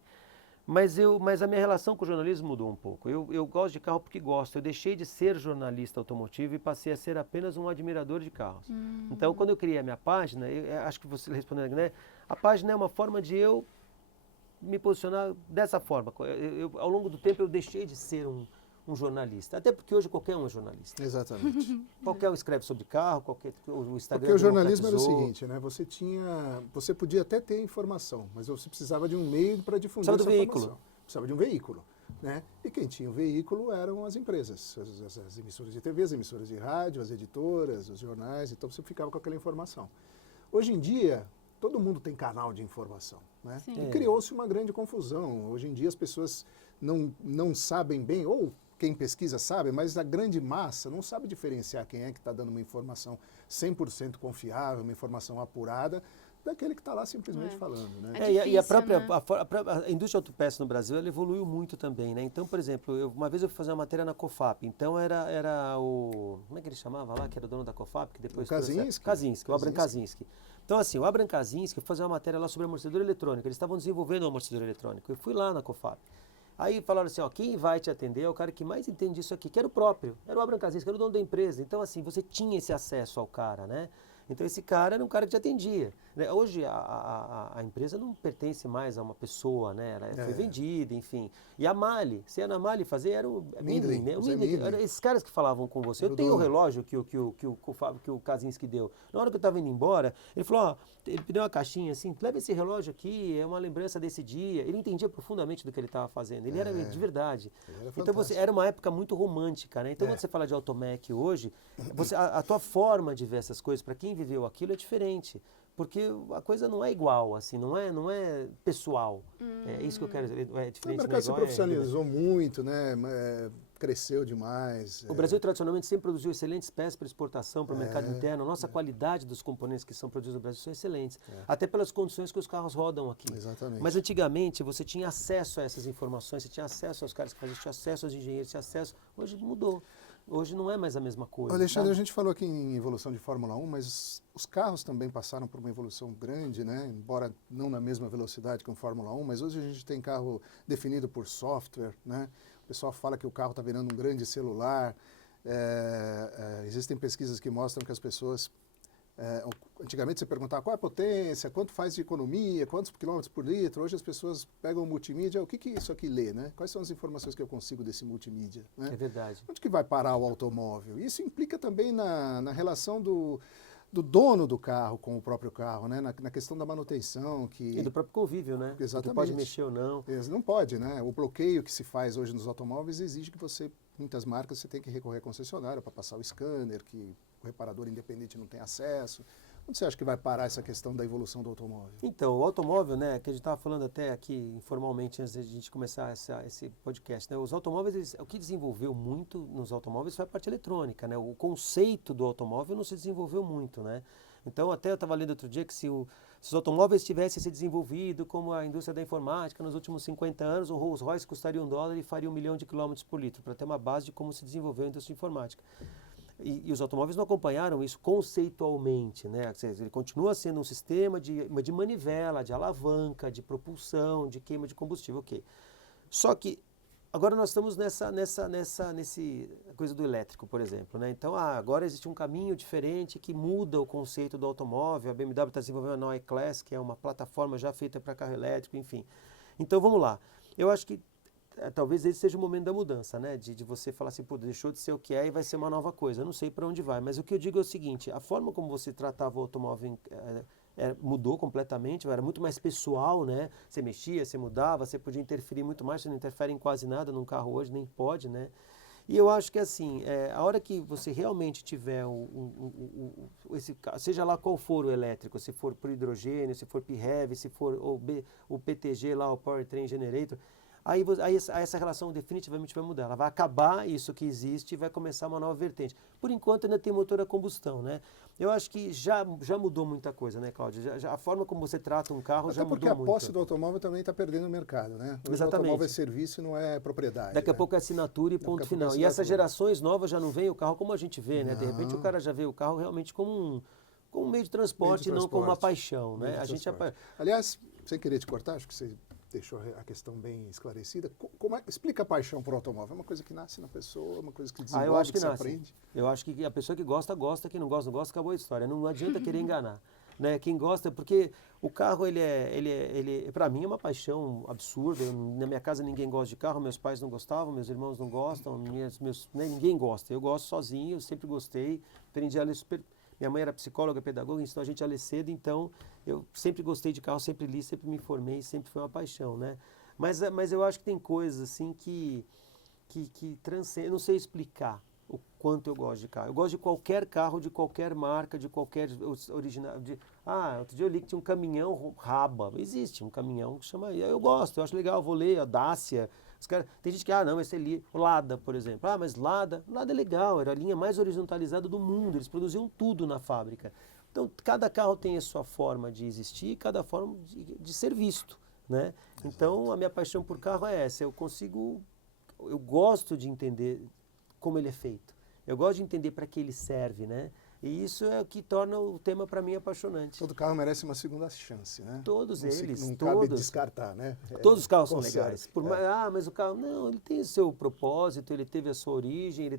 Mas a minha relação com o jornalismo mudou um pouco. Eu gosto de carro porque gosto. Eu deixei de ser jornalista automotivo e passei a ser apenas um admirador de carros. Então, quando eu criei a minha página, acho que você respondendo, né? A página é uma forma de eu me posicionar dessa forma. Ao longo do tempo, eu deixei de ser um jornalista. Até porque hoje qualquer um é jornalista. Exatamente. Qualquer um escreve sobre carro, o Instagram Porque o jornalismo era o democratizou. seguinte, né? Você podia até ter informação, mas você precisava de um meio para difundir Precisava essa do veículo. informação. Precisava de um veículo, né? E quem tinha o veículo eram as empresas, as emissoras de TV, as emissoras de rádio, as editoras, os jornais, então você ficava com aquela informação. Hoje em dia, todo mundo tem canal de informação, né? Sim. E criou-se uma grande confusão. Hoje em dia as pessoas não sabem bem, ou quem pesquisa sabe, mas a grande massa não sabe diferenciar quem é que está dando uma informação 100% confiável, uma informação apurada, daquele que está lá simplesmente falando, né? E a difícil, própria né? a indústria autopeça no Brasil, ela evoluiu muito também, né? Então, por exemplo, uma vez eu fui fazer uma matéria na Cofap, então era o... Como é que ele chamava lá, que era o dono da Cofap? Que depois O Kaczynski. Kaczynski, o Abram Kaczynski. Então, assim, o Abram Kaczynski, eu fui fazer uma matéria lá sobre amortecedor eletrônico, eles estavam desenvolvendo um amortecedor eletrônico, eu fui lá na Cofap. Aí falaram assim, ó, quem vai te atender é o cara que mais entende disso aqui, que era o próprio, era o Abram Kaczynski, era o dono da empresa. Então, assim, você tinha esse acesso ao cara, né? Então esse cara era um cara que te atendia. Né? Hoje a empresa não pertence mais a uma pessoa, né? Ela foi vendida, enfim. E a Mali, se ia na Mali fazer, era o Mindlin, né? Eram esses caras que falavam com você. Eu tenho o relógio que o Kaczynski deu. Na hora que eu estava indo embora, ele falou, ó, ele pediu uma caixinha assim, leva esse relógio aqui, é uma lembrança desse dia. Ele entendia profundamente do que ele estava fazendo. Ele era de verdade. Então era uma época muito romântica, né? Então quando você fala de Automec hoje, a tua forma de ver essas coisas, para quem viveu aquilo, é diferente. Porque a coisa não é igual, assim, não é pessoal. É isso que eu quero dizer. É diferente. O mercado se profissionalizou muito, né? Cresceu demais. O Brasil tradicionalmente sempre produziu excelentes peças para exportação para o mercado interno. A nossa qualidade dos componentes que são produzidos no Brasil são excelentes. Até pelas condições que os carros rodam aqui. Exatamente. Mas antigamente você tinha acesso a essas informações, você tinha acesso aos caras que faziam, tinha acesso aos engenheiros, tinha acesso. Hoje mudou. Hoje não é mais a mesma coisa. Alexandre, a gente falou aqui em evolução de Fórmula 1, mas os carros também passaram por uma evolução grande, né? Embora não na mesma velocidade que o Fórmula 1, mas hoje a gente tem carro definido por software, né? O pessoal fala que o carro está virando um grande celular. Existem pesquisas que mostram que as pessoas... antigamente você perguntava qual é a potência, quanto faz de economia, quantos quilômetros por litro. Hoje as pessoas pegam o multimídia, o que isso aqui lê, né? Quais são as informações que eu consigo desse multimídia? Né? É verdade. Onde que vai parar o automóvel? Isso implica também na relação do dono do carro com o próprio carro, né? Na questão da manutenção. E do próprio convívio, né? Exatamente. Que pode mexer ou não. Não pode, né? O bloqueio que se faz hoje nos automóveis exige que muitas marcas, você tem que recorrer à concessionária para passar o scanner, que o reparador independente não tem acesso. Onde você acha que vai parar essa questão da evolução do automóvel? Então, o automóvel, né, que a gente estava falando até aqui informalmente antes de a gente começar esse podcast, né, os automóveis, o que desenvolveu muito nos automóveis foi a parte eletrônica, né, o conceito do automóvel não se desenvolveu muito, né. Então, até eu estava lendo outro dia que se os automóveis tivessem se desenvolvido como a indústria da informática nos últimos 50 anos, o Rolls Royce custaria $1 e faria 1 milhão de quilômetros por litro, para ter uma base de como se desenvolveu a indústria informática. E os automóveis não acompanharam isso conceitualmente, né? Ele continua sendo um sistema de manivela, de alavanca, de propulsão, de queima de combustível, ok. Só que agora nós estamos nesse coisa do elétrico, por exemplo, né? Então, agora existe um caminho diferente que muda o conceito do automóvel. A BMW está desenvolvendo a Neue Class, que é uma plataforma já feita para carro elétrico, enfim. Então, vamos lá. Eu acho que talvez esse seja o momento da mudança, né? De você falar assim, pô, deixou de ser o que é e vai ser uma nova coisa. Eu não sei para onde vai, mas o que eu digo é o seguinte, a forma como você tratava o automóvel mudou completamente, era muito mais pessoal, né? Você mexia, você mudava, você podia interferir muito mais, você não interfere em quase nada num carro hoje, nem pode, né? E eu acho que assim, a hora que você realmente tiver seja lá qual for o elétrico, se for por hidrogênio, se for PHEV, se for o PTG lá, o Powertrain Generator, aí essa relação definitivamente vai mudar. Ela vai acabar isso que existe e vai começar uma nova vertente. Por enquanto ainda tem motor a combustão, né? Eu acho que já mudou muita coisa, né, Cláudio? A forma como você trata um carro já mudou muito. Até porque a posse do automóvel também está perdendo o mercado, né? Hoje exatamente. O automóvel é serviço e não é propriedade. Daqui a pouco é assinatura e ponto final. E essas gerações novas já não veem o carro como a gente vê, né? De repente o cara já vê o carro realmente como um meio de transporte, não como uma paixão, né? Aliás, sem querer te cortar, acho que você deixou a questão bem esclarecida. Explica a paixão por automóvel. É uma coisa que nasce na pessoa, uma coisa que desenvolve, eu acho que se nasce. aprende? Eu acho que a pessoa que gosta, gosta. Quem não gosta, não gosta. Acabou a história. Não adianta querer enganar. Né? Quem gosta, porque o carro, para mim, é uma paixão absurda. Na minha casa ninguém gosta de carro, meus pais não gostavam, meus irmãos não gostam, ninguém gosta. Eu gosto sozinho, eu sempre gostei. Aprendi a ler super... Minha mãe era psicóloga, pedagoga, ensinou a gente a ler cedo, então eu sempre gostei de carro, sempre li, sempre me informei, sempre foi uma paixão, né? Mas eu acho que tem coisas assim que transcendem, eu não sei explicar o quanto eu gosto de carro. Eu gosto de qualquer carro, de qualquer marca, de qualquer original. Outro dia eu li que tinha um caminhão Raba. Existe um caminhão que chama... Eu gosto, eu acho legal, eu vou ler, a Dacia... Tem gente que, não, esse é o Lada, por exemplo. Mas Lada é legal, era a linha mais horizontalizada do mundo, eles produziam tudo na fábrica. Então, cada carro tem a sua forma de existir, cada forma de ser visto, né? Então, a minha paixão por carro é essa, eu gosto de entender como ele é feito, eu gosto de entender para que ele serve, né? E isso é o que torna o tema para mim apaixonante. Todo carro merece uma segunda chance, né? Todos eles, não todos. cabe descartar, né? Todos os carros são legais. Mas o carro, não, ele tem o seu propósito, ele teve a sua origem,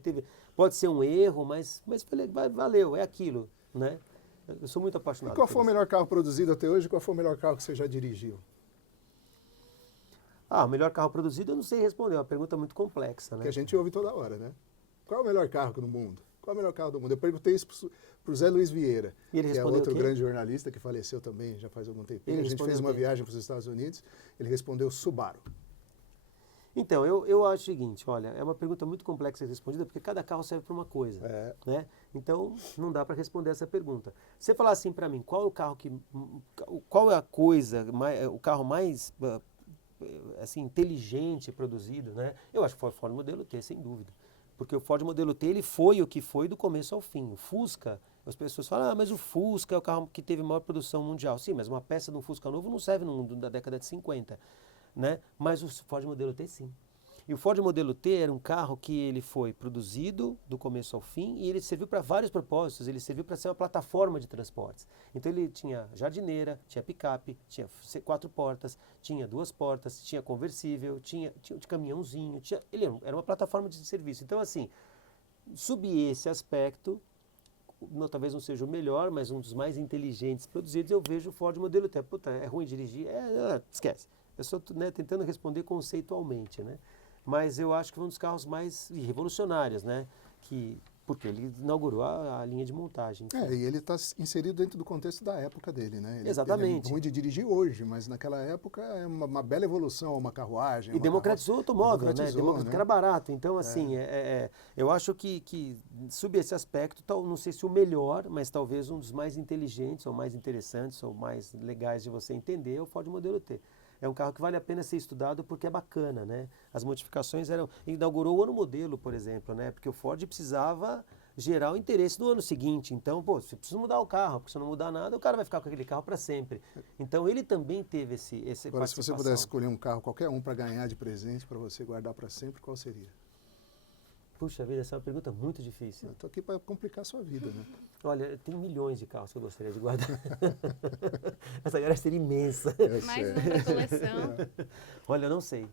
pode ser um erro, mas valeu, é aquilo, né? Eu sou muito apaixonado E qual por foi o isso. melhor carro produzido até hoje? Qual foi o melhor carro que você já dirigiu? O melhor carro produzido eu não sei responder, é uma pergunta muito complexa, né? Que a gente ouve toda hora, né? Qual é o melhor carro do mundo? Qual é o melhor carro do mundo? Eu perguntei isso para o Zé Luiz Vieira, E ele que é respondeu outro o quê? grande jornalista que faleceu também já faz algum tempinho. Ele A gente respondeu fez o uma quê? viagem para os Estados Unidos, ele respondeu Subaru. Então, eu acho o seguinte, olha, é uma pergunta muito complexa de ser respondida, porque cada carro serve para uma coisa, É. né? Então, não dá para responder essa pergunta. Se você falar assim para mim, qual é o carro qual é a coisa, o carro mais assim, inteligente produzido, né? Eu acho que foi o Ford Modelo T, sem dúvida. Porque o Ford Modelo T, ele foi o que foi do começo ao fim. O Fusca, as pessoas falam, mas o Fusca é o carro que teve maior produção mundial. Sim, mas uma peça de um Fusca novo não serve no mundo da década de 50. Né? Mas o Ford Modelo T sim. E o Ford Modelo T era um carro que ele foi produzido do começo ao fim e ele serviu para vários propósitos. Ele serviu para ser uma plataforma de transportes. Então ele tinha jardineira, tinha picape, tinha 4 portas, tinha 2 portas, tinha conversível, tinha caminhãozinho, ele era uma plataforma de serviço. Então assim, sob esse aspecto, talvez não seja o melhor, mas um dos mais inteligentes produzidos, eu vejo o Ford Modelo T. Puta, é ruim dirigir? Esquece. Eu estou tentando responder conceitualmente, né? Mas eu acho que foi um dos carros mais revolucionários, né? Porque ele inaugurou a linha de montagem. E ele está inserido dentro do contexto da época dele, né? Exatamente. Ele é ruim de dirigir hoje, mas naquela época é uma bela evolução, uma carruagem. E democratizou o automóvel, né? Democratizou, Porque era barato. Então, assim, eu acho que sob esse aspecto, não sei se o melhor, mas talvez um dos mais inteligentes, ou mais interessantes, ou mais legais de você entender é o Ford Modelo T. É um carro que vale a pena ser estudado porque é bacana, né? As modificações inaugurou o ano modelo, por exemplo, né? Porque o Ford precisava gerar o interesse no ano seguinte. Então, você precisa mudar o carro, porque se não mudar nada, o cara vai ficar com aquele carro para sempre. Então, ele também teve esse Agora, se você pudesse escolher um carro, qualquer um, para ganhar de presente, para você guardar para sempre, qual seria? Puxa vida, essa é uma pergunta muito difícil. Eu estou aqui para complicar a sua vida, né? Olha, tem milhões de carros que eu gostaria de guardar. Essa galera seria imensa. Mais um da coleção. Olha, eu não sei.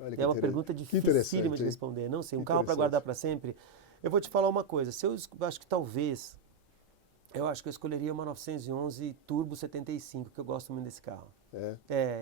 Olha É uma pergunta dificílima de responder. Não sei, um carro para guardar para sempre. Eu vou te falar uma coisa. Eu acho que talvez, eu acho que eu escolheria uma 911 Turbo 75, que eu gosto muito desse carro.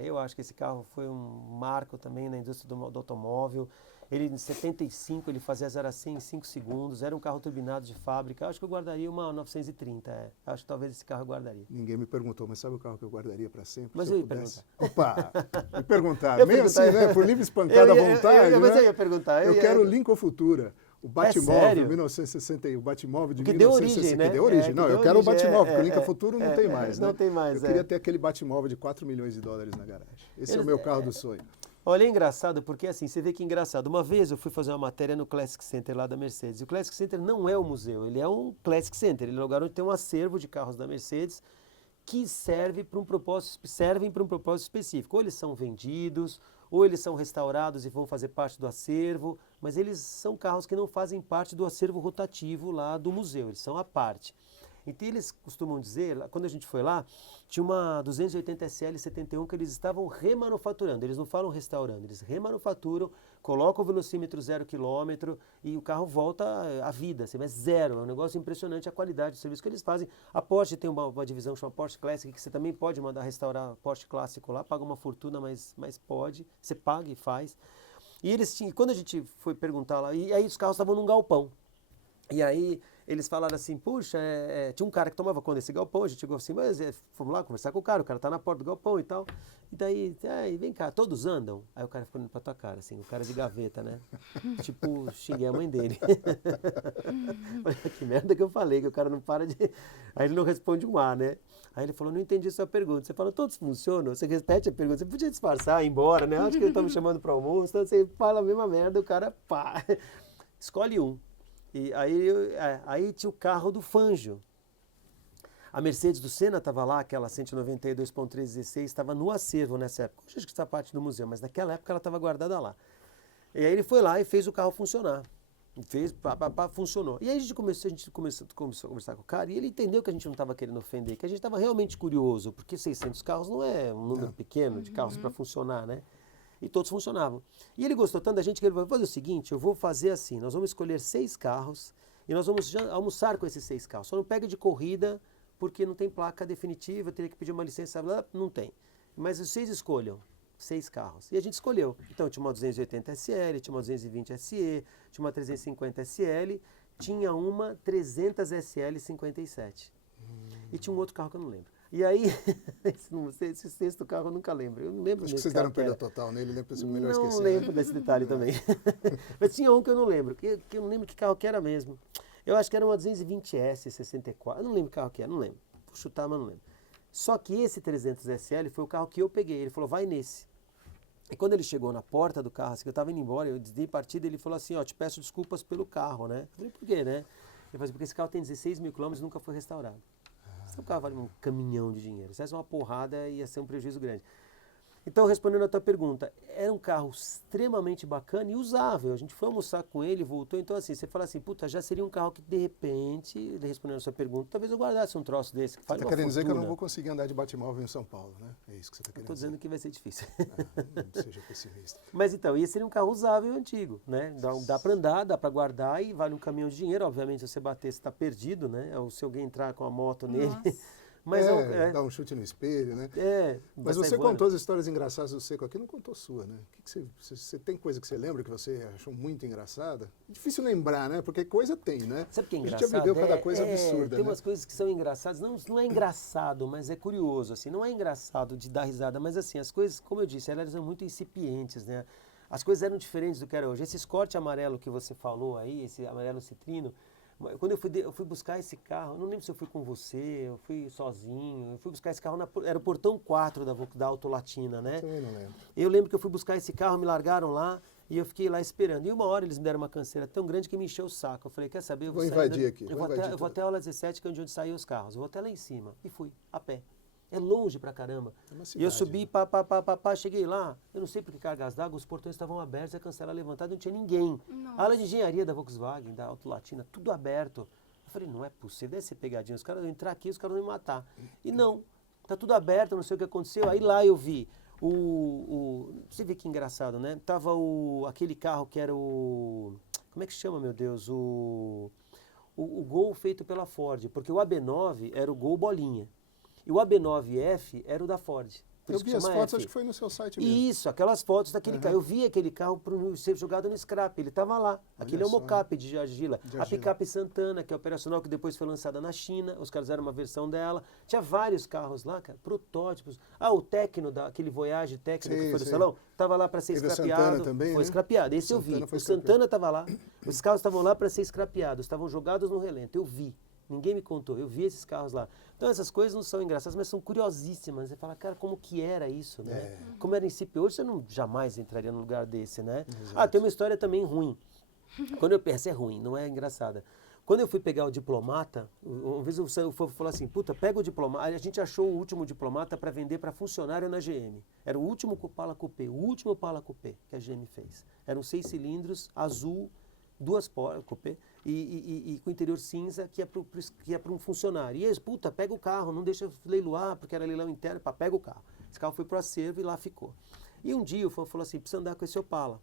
Eu acho que esse carro foi um marco também na indústria do automóvel. Ele, em 75, ele fazia 0 a 100 em 5 segundos, era um carro turbinado de fábrica. Eu acho que eu guardaria uma 930, Acho que talvez esse carro eu guardaria. Ninguém me perguntou, mas sabe o carro que eu guardaria para sempre? Mas eu ia perguntar. Opa! Me perguntar. Meio assim, né? Por livre espancada à vontade, mas né? eu ia perguntar. Eu quero o Lincoln Futura. O Batmóvel, 1961, o Batmóvel de 1960, né? Que deu origem. Não, eu quero o Batmóvel, porque o Lincoln Futuro não tem mais, né? Não tem mais, Eu queria ter aquele Batmóvel de 4 milhões de dólares na garagem. Esse é o meu carro do sonho. Olha, é engraçado, porque assim, você vê que é engraçado. Uma vez eu fui fazer uma matéria no Classic Center lá da Mercedes. E o Classic Center não é um museu, ele é um Classic Center. Ele é um lugar onde tem um acervo de carros da Mercedes que servem para um propósito específico. Ou eles são vendidos, ou eles são restaurados e vão fazer parte do acervo, mas eles são carros que não fazem parte do acervo rotativo lá do museu, eles são à parte. Então eles costumam dizer, quando a gente foi lá, tinha uma 280 SL 71 que eles estavam remanufaturando, eles não falam restaurando, eles remanufaturam, colocam o velocímetro 0 km e o carro volta à vida, assim, mas zero, é um negócio impressionante a qualidade do serviço que eles fazem. A Porsche tem uma divisão chamada Porsche Classic, que você também pode mandar restaurar Porsche clássico lá, paga uma fortuna, mas pode, você paga e faz. E eles tinham, quando a gente foi perguntar lá, e aí os carros estavam num galpão, e aí eles falaram assim, puxa, tinha um cara que tomava conta desse galpão, a gente chegou assim, mas fomos lá conversar com o cara tá na porta do galpão e tal. E daí, vem cá, todos andam? Aí o cara ficou olhando pra tua cara, assim, o cara de gaveta, né? Tipo, xinguei a mãe dele. Olha que merda que eu falei, que o cara não para de... Aí ele não responde um A, né? Aí ele falou, não entendi a sua pergunta. Você fala, todos funcionam? Você repete a pergunta, você podia disfarçar, ir embora, né? Acho que eles estão me chamando para almoço, então você fala a mesma merda, o cara, pá, escolhe um. E aí tinha o carro do Fangio. A Mercedes do Senna estava lá, aquela 190 2.316, estava no acervo nessa época. Hoje acho que está parte do museu, mas naquela época ela estava guardada lá. E aí ele foi lá e fez o carro funcionar. Funcionou. E aí a gente começou a conversar com o cara e ele entendeu que a gente não estava querendo ofender, que a gente estava realmente curioso, porque 600 carros não é um número pequeno de carros para funcionar, né? E todos funcionavam. E ele gostou tanto da gente que ele falou, fazer o seguinte, eu vou fazer assim, nós vamos escolher 6 carros e nós vamos almoçar com esses 6 carros. Só não pega de corrida porque não tem placa definitiva, eu teria que pedir uma licença, não tem. Mas vocês escolham 6 carros. E a gente escolheu. Então tinha uma 280 SL, tinha uma 220 SE, tinha uma 350 SL, tinha uma 300 SL 57. E tinha um outro carro que eu não lembro. E aí, esse sexto carro eu nunca lembro. Eu não lembro. Acho que vocês deram perda total nele, lembro que melhor esquecer. Não lembro desse detalhe também. Mas tinha um que eu não lembro, que eu não lembro que carro que era mesmo. Eu acho que era uma 220S 64. Eu não lembro que carro que era, não lembro. Vou chutar, mas não lembro. Só que esse 300 SL foi o carro que eu peguei. Ele falou, vai nesse. E quando ele chegou na porta do carro, assim, que eu estava indo embora, eu dei partida, ele falou assim, ó, te peço desculpas pelo carro, né? Eu falei, por quê, né? Ele falou assim, porque esse carro tem 16 mil quilômetros e nunca foi restaurado. Esse carro vale um caminhão de dinheiro. Se fosse uma porrada, ia ser um prejuízo grande. Então, respondendo a tua pergunta, era um carro extremamente bacana e usável. A gente foi almoçar com ele, voltou. Então, assim, você fala assim, puta, já seria um carro que, de repente, respondendo a sua pergunta, talvez eu guardasse um troço desse. Você está querendo dizer que eu não vou conseguir andar de Batmóvel em São Paulo, né? É isso que você está querendo dizer. Estou dizendo que vai ser difícil. Não seja pessimista. Mas então, esse seria um carro usável antigo, né? Dá para andar, dá para guardar e vale um caminhão de dinheiro. Obviamente, se você bater, você está perdido, né? Ou se alguém entrar com a moto nele... Mas dá um chute no espelho, né? Mas você contou as histórias engraçadas do Seco aqui, não contou sua, né? Você tem coisa que você lembra que você achou muito engraçada? Difícil lembrar, né? Porque coisa tem, né? Sabe o que é engraçado? A gente já viveu cada coisa absurda, tem né? umas coisas que são engraçadas. Não é engraçado, mas é curioso, assim. Não é engraçado de dar risada, mas assim, as coisas, como eu disse, elas são muito incipientes, né? As coisas eram diferentes do que era hoje. Esse Escort amarelo que você falou aí, esse amarelo citrino, quando eu fui buscar esse carro, eu não lembro se eu fui com você, eu fui sozinho, eu fui buscar esse carro, era o portão 4 da Autolatina, né? Também não lembro. Eu lembro que eu fui buscar esse carro, me largaram lá e eu fiquei lá esperando. E uma hora eles me deram uma canseira tão grande que me encheu o saco. Eu falei, quer saber? Eu vou invadir aqui. Eu vou até a aula 17, que é onde saíam os carros. Eu vou até lá em cima. E fui, a pé. É longe pra caramba. Cidade, e eu subi, cheguei lá, eu não sei por que cargas d'água, os portões estavam abertos, a cancela levantada, não tinha ninguém. Nossa. A aula de engenharia da Volkswagen, da Autolatina, tudo aberto. Eu falei, não é possível, deve ser pegadinha, os caras vão entrar aqui, os caras vão me matar. E não, tá tudo aberto, não sei o que aconteceu. Aí lá eu vi você vê que engraçado, né? Tava aquele carro que era como é que chama, meu Deus? O Gol feito pela Ford, porque o AB9 era o Gol bolinha. E o AB9F era o da Ford. Eu vi as fotos, acho que foi no seu site mesmo. Isso, aquelas fotos daquele carro. Eu vi aquele carro ser jogado no scrap, ele estava lá. Aquele é o mocap de Argila. A picape Santana, que é operacional, que depois foi lançada na China, os caras eram uma versão dela. Tinha vários carros lá, cara, protótipos. O Tecno, aquele Voyage Tecno que foi do salão, estava lá para ser escrapeado. Santana também, foi escrapeado, esse eu vi. O Santana estava lá, os carros estavam lá para ser escrapeados, estavam jogados no relento, eu vi. Ninguém me contou, eu vi esses carros lá. Então essas coisas não são engraçadas, mas são curiosíssimas. Você fala, cara, como que era isso, né? Como era incípio. Hoje você jamais entraria num lugar desse, né? Exato. Tem uma história também ruim. Quando eu penso, é ruim, não é engraçada. Quando eu fui pegar o Diplomata, uma vez eu falei assim, puta, pega o Diplomata. A gente achou o último Diplomata para vender para funcionário na GM. Era o último Opala Coupé, que a GM fez. Eram 6 cilindros, azul, 2 portas, Coupé, e com interior cinza, que é para um funcionário. E eles, puta, pega o carro, não deixa leiloar, porque era leilão interno, pega o carro. Esse carro foi para o acervo e lá ficou. E um dia o fã falou assim, precisa andar com esse Opala.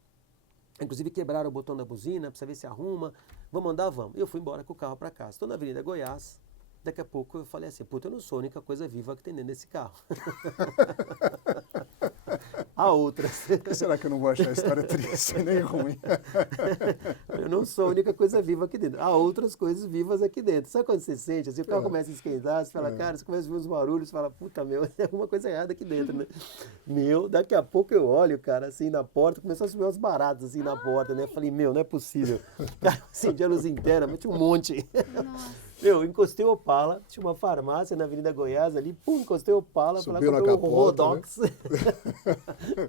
Inclusive quebraram o botão da buzina, precisa ver se arruma, vamos andar, vamos. Eu fui embora com o carro para casa. Estou na Avenida Goiás, daqui a pouco eu falei assim, puta, eu não sou a única coisa viva que tem dentro desse carro. Há outras. Será que eu não vou achar a história triste nem ruim? Eu não sou a única coisa viva aqui dentro. Há outras coisas vivas aqui dentro. Sabe quando você sente? Assim, o carro começa a esquentar, você fala, cara, você começa a ver uns barulhos, você fala, puta, tem alguma coisa errada aqui dentro, né? Daqui a pouco eu olho, cara, assim, na porta, começou a subir umas baratas, assim, na porta, né? Eu falei, não é possível. O cara acendia a luz inteira, mas tinha um monte. Nossa. Encostei o Opala, tinha uma farmácia na Avenida Goiás ali, encostei o Opala, subiu na capota, Rodox. Né?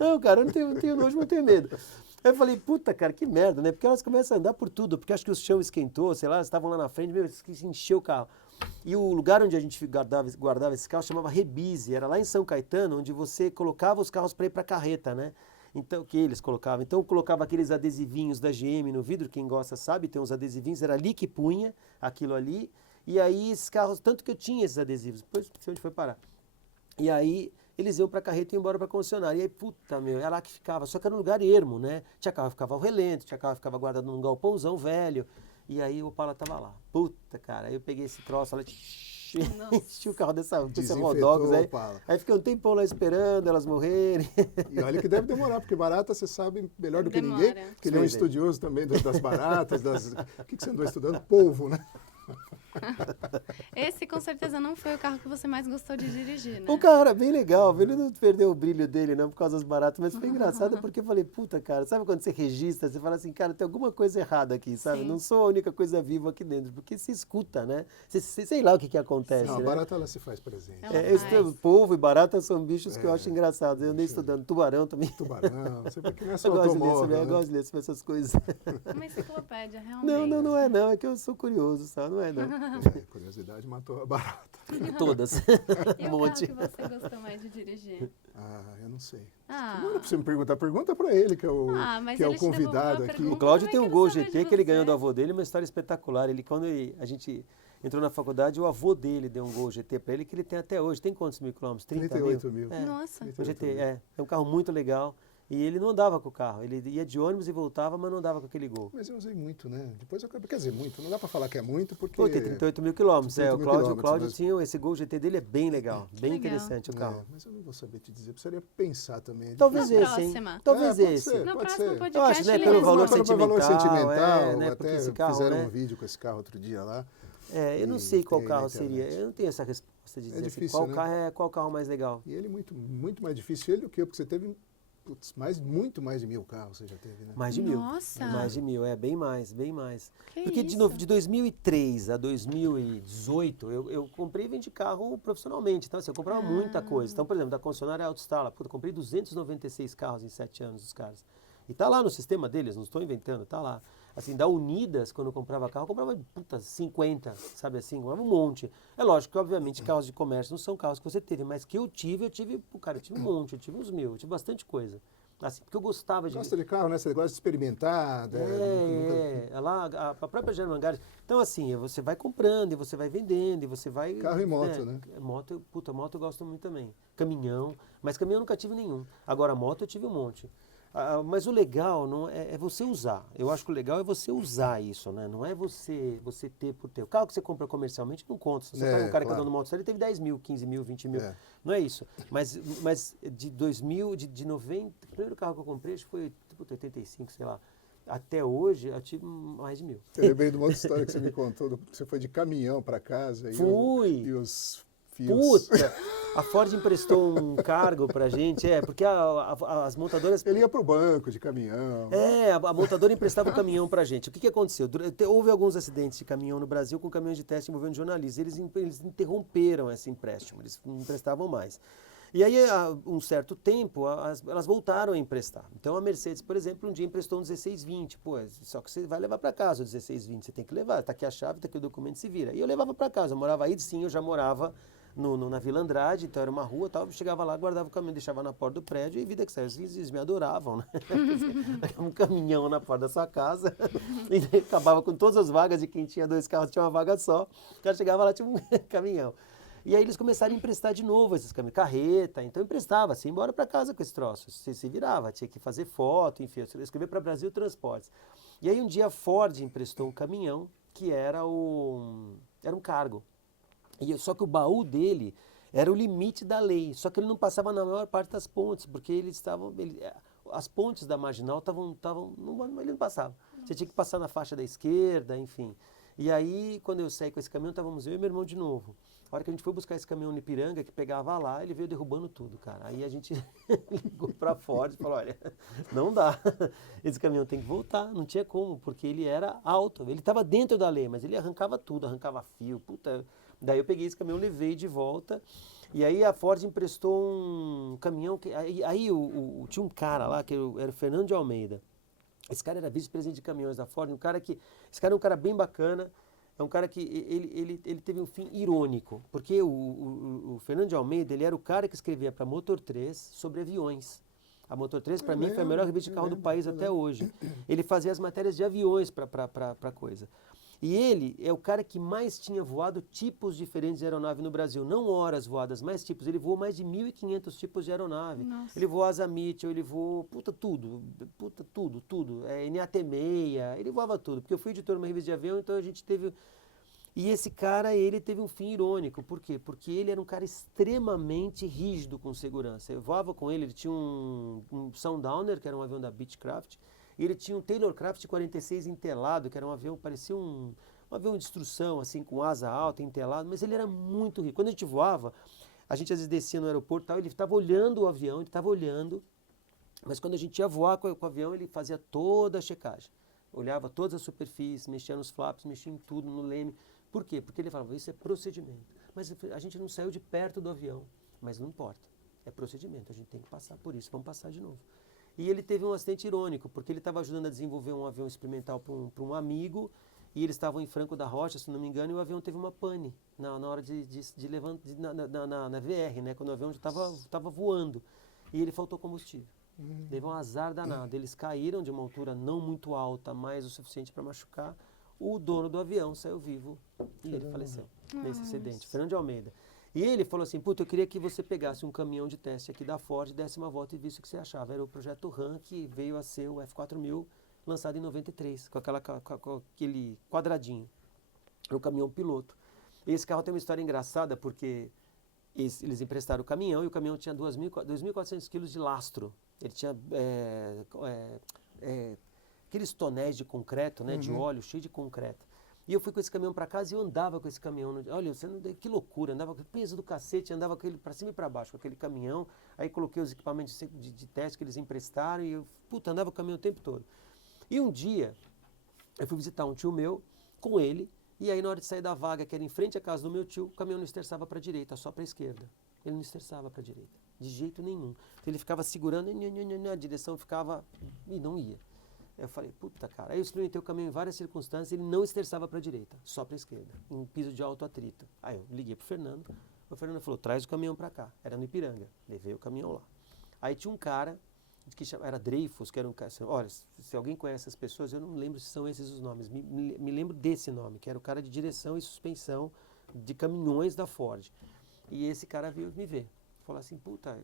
Não, cara, eu não tenho nojo, mas tenho medo. Aí eu falei, puta, cara, que merda, né? Porque elas começam a andar por tudo, porque acho que o chão esquentou, sei lá, elas estavam lá na frente, encheu o carro. E o lugar onde a gente guardava esse carro chamava Rebise, era lá em São Caetano, onde você colocava os carros para ir para carreta, né? Então, que eles colocavam. Então, colocava aqueles adesivinhos da GM no vidro, quem gosta sabe, tem uns adesivinhos, era ali que punha aquilo ali. E aí, esses carros, tanto que eu tinha esses adesivos, depois não sei onde foi parar. E aí, eles iam pra carreta e iam embora pra concessionária. E aí, puta, era lá que ficava. Só que era um lugar ermo, né? Tinha carro que ficava ao relento, tinha carro que ficava guardado num galpãozão velho. E aí, o Opala tava lá. Puta, cara, aí eu peguei esse troço, ela enchi o carro desse Desinfetou, hot dogs aí. Opala. Aí fiquei um tempão lá esperando elas morrerem. E olha que deve demorar, porque barata você sabe melhor do que Demora. ninguém, que ele é um Pois é. estudioso também das baratas, O que você andou estudando? Polvo, né? Esse com certeza não foi o carro que você mais gostou de dirigir, né? O carro era bem legal, viu? Ele não perdeu o brilho dele, não, por causa das baratas, mas foi engraçado porque eu falei, puta, cara, sabe quando você registra, você fala assim, cara, tem alguma coisa errada aqui, sabe? Sim. Não sou a única coisa viva aqui dentro, porque se escuta, né? Sei lá o que acontece, Não, a né? barata ela se faz presente. Ela Polvo e barata são bichos que eu É, acho engraçados. Eu andei bicho- estudando tubarão também. Tubarão, você vê que não é só Eu gosto de ler sobre, automóvel, eu né? gosto de ler sobre essas coisas. Uma enciclopédia, realmente. Não é não, é que eu sou curioso, sabe? Não é não. Curiosidade matou a barata. Todas. E Um o monte. carro que você gostou mais de dirigir? Eu não sei. Ah. Não era pra você me perguntar, pergunta pra ele, que é o, Mas que é o ele te devolveu convidado a aqui. pergunta. O Cláudio Como tem é um que ele Gol sabe GT de que ele ganhou você? do avô dele, uma história espetacular. Quando a gente entrou na faculdade, o avô dele deu um Gol GT pra ele, que ele tem até hoje. Tem quantos mil quilômetros? 30 38 mil. É, Nossa. um GT, é um carro muito legal. E ele não andava com o carro. Ele ia de ônibus e voltava, mas não andava com aquele Gol. Mas eu usei muito, né? Depois eu acabei, quer dizer, muito. Não dá pra falar que é muito, porque... Pô, tem 38 mil quilômetros. 38 O mil Cláudio quilômetros, mas- tinha esse Gol GT dele, é bem legal. Bem legal. interessante o carro. mas eu não vou saber te dizer, precisaria pensar também. Talvez Na esse, hein? próxima. Talvez pode esse. ser. No Pode próximo ser. podcast, Eu acho, né, ele pelo responde. valor Pelo valor sentimental, né, porque até esse carro, fizeram né? um vídeo com esse carro outro dia lá. Eu não E sei qual tem na carro seria. internet. Eu não tenho essa resposta de dizer assim, difícil, qual né? carro é qual carro mais legal. E ele muito mais difícil ele do que eu, porque você teve muito mais de 1000 carros, você já teve, né? Mais de 1000. Nossa. Mais de 1000, bem mais, bem mais. Que Porque isso? de 2003 a 2018, eu comprei e vendi carro profissionalmente. Então, assim, eu comprava muita coisa. Então, por exemplo, da concessionária AutoStar, puta, eu comprei 296 carros em 7 anos dos caras. E tá lá no sistema deles, não estou inventando, tá lá. Assim, da Unidas, quando eu comprava carro, eu comprava, 50, sabe assim, comprava um monte. É lógico que, obviamente, carros de comércio não são carros que você teve, mas que eu tive, cara, eu tive um monte, eu tive uns 1000, eu tive bastante coisa. Assim, porque eu gostava de... Gosta de carro, né? Você gosta de experimentar. Lá, a própria German Garage. Então, assim, você vai comprando, e você vai vendendo, e você vai... Carro e moto, né? Moto eu gosto muito também. Caminhão, mas caminhão eu nunca tive nenhum. Agora, moto eu tive um monte. Mas o legal não é você usar. Eu acho que o legal é você usar isso, né? Não é você ter por ter. O carro que você compra comercialmente não conta. Se você pega um cara que claro. andou no moto, ele teve 10 mil, 15 mil, 20 mil. É. Não é isso. Mas de 2000, de 90, o primeiro carro que eu comprei acho que foi 85, sei lá. Até hoje eu tive mais de 1000. Eu lembrei de uma outra história que você me contou, que você foi de caminhão para casa. Fui! E os fios. Puta! A Ford emprestou um cargo pra gente, porque as montadoras... Ele ia pro banco de caminhão. A montadora emprestava o caminhão pra gente. O que aconteceu? Houve alguns acidentes de caminhão no Brasil com caminhões de teste envolvendo jornalistas. Eles interromperam esse empréstimo, eles não emprestavam mais. E aí, há um certo tempo, elas voltaram a emprestar. Então, a Mercedes, por exemplo, um dia emprestou um 1620. Só que você vai levar para casa o 1620, você tem que levar. Está aqui a chave, está aqui o documento, se vira. E eu levava para casa, eu morava aí, sim, eu já morava na Vila Andrade, então era uma rua, tal, eu chegava lá, guardava o caminhão, deixava na porta do prédio e vida que saiu. Eles me adoravam, né? Um caminhão na porta da sua casa, e acabava com todas as vagas, de quem tinha 2 carros tinha uma vaga só. O cara chegava lá, tinha um caminhão. E aí eles começaram a emprestar de novo esses caminhões, carreta, então emprestava, assim, embora para casa com esse troço. Você se virava, tinha que fazer foto, enfim, eu escrevi para Brasil Transportes. E aí um dia a Ford emprestou um caminhão que era um cargo. Só que o baú dele era o limite da lei, só que ele não passava na maior parte das pontes, porque as pontes da Marginal ele não passava. Você tinha que passar na faixa da esquerda, enfim. E aí, quando eu saí com esse caminhão, estávamos eu e meu irmão de novo. A hora que a gente foi buscar esse caminhão no Ipiranga, que pegava lá, ele veio derrubando tudo, cara. Aí a gente ligou para a Ford e falou, olha, não dá. Esse caminhão tem que voltar, não tinha como, porque ele era alto. Ele estava dentro da lei, mas ele arrancava tudo, arrancava fio, puta. Daí eu peguei esse caminhão, levei de volta. E aí a Ford emprestou um caminhão, tinha um cara lá, que era o Fernando de Almeida. Esse cara era vice-presidente de caminhões da Ford, esse cara é um cara bem bacana. É um cara que ele teve um fim irônico, porque o Fernando de Almeida, ele era o cara que escrevia para a Motor 3 sobre aviões. A Motor 3, para mim, foi a melhor revista de carro do país até hoje. Ele fazia as matérias de aviões para coisa. E ele é o cara que mais tinha voado tipos diferentes de aeronave no Brasil. Não horas voadas, mas tipos. Ele voou mais de 1.500 tipos de aeronave. Nossa. Ele voou Asa Mitchell, ele voou, tudo. NAT-6, ele voava tudo. Porque eu fui editor de uma revista de avião, então a gente teve... E esse cara, ele teve um fim irônico. Por quê? Porque ele era um cara extremamente rígido com segurança. Eu voava com ele tinha um Sundowner, que era um avião da Beechcraft, e ele tinha um Taylorcraft 46 entelado, que era um avião, parecia um avião de instrução, assim, com asa alta, entelado, mas ele era muito rico. Quando a gente voava, a gente às vezes descia no aeroporto e tal, ele estava olhando o avião, ele estava olhando, mas quando a gente ia voar com o avião, ele fazia toda a checagem. Olhava todas as superfícies, mexia nos flaps, mexia em tudo, no leme. Por quê? Porque ele falava, isso é procedimento. Mas a gente não saiu de perto do avião, mas não importa, é procedimento, a gente tem que passar por isso, vamos passar de novo. E ele teve um acidente irônico, porque ele estava ajudando a desenvolver um avião experimental para um amigo, e eles estavam em Franco da Rocha, se não me engano, e o avião teve uma pane na hora de levantar, na VR, né, quando o avião estava voando, e ele faltou combustível. Teve um azar danado, eles caíram de uma altura não muito alta, mas o suficiente para machucar. O dono do avião saiu vivo e ele faleceu nesse acidente, Fernando de Almeida. E ele falou assim, puta, eu queria que você pegasse um caminhão de teste aqui da Ford, desse uma volta e visse o que você achava. Era o projeto RAM, que veio a ser o F4000, lançado em 93, com aquele quadradinho. Era um caminhão piloto. E esse carro tem uma história engraçada, porque eles emprestaram o caminhão e o caminhão tinha 2.400 quilos de lastro. Ele tinha aqueles tonéis de concreto, né, de óleo, cheio de concreto. E eu fui com esse caminhão para casa e eu andava com esse caminhão. Olha, que loucura, andava com o peso do cacete, andava com ele para cima e para baixo, com aquele caminhão. Aí coloquei os equipamentos de teste que eles emprestaram e eu, andava com o caminhão o tempo todo. E um dia, eu fui visitar um tio meu com ele, e aí na hora de sair da vaga, que era em frente à casa do meu tio, o caminhão não esterçava para a direita, só para a esquerda. Ele não esterçava para a direita, de jeito nenhum. Então ele ficava segurando, a direção ficava e não ia. Eu falei, puta cara, aí eu experimentei o caminhão em várias circunstâncias, ele não esterçava para a direita, só para a esquerda, em um piso de alto atrito. Aí eu liguei pro Fernando, o Fernando falou, traz o caminhão para cá, era no Ipiranga, levei o caminhão lá. Aí tinha um cara, que era Dreyfus, que era um cara, olha, se alguém conhece as pessoas, eu não lembro se são esses os nomes, me lembro desse nome, que era o cara de direção e suspensão de caminhões da Ford. E esse cara veio me ver, falou assim, puta,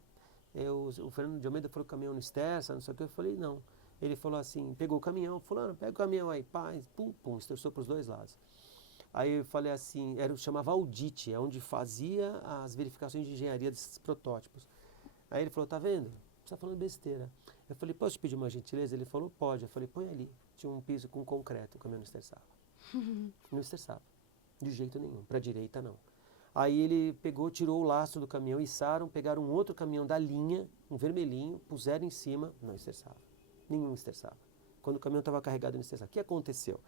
o Fernando de Almeida falou que o caminhão não esterça, não sei o que, eu falei, não. Ele falou assim, pegou o caminhão, fulano, pega o caminhão aí, pá, pum, pum, esterçou para os dois lados. Aí eu falei assim, chamava audit, é onde fazia as verificações de engenharia desses protótipos. Aí ele falou, tá vendo? Você está falando besteira. Eu falei, posso te pedir uma gentileza? Ele falou, pode. Eu falei, põe ali. Tinha um piso com concreto, o caminhão não esterçava. Não esterçava, de jeito nenhum, para a direita não. Aí ele pegou, tirou o lastro do caminhão, içaram, pegaram um outro caminhão da linha, um vermelhinho, puseram em cima, não esterçava. Nenhum esterçava. Quando o caminhão estava carregado, não esterçava. O que aconteceu?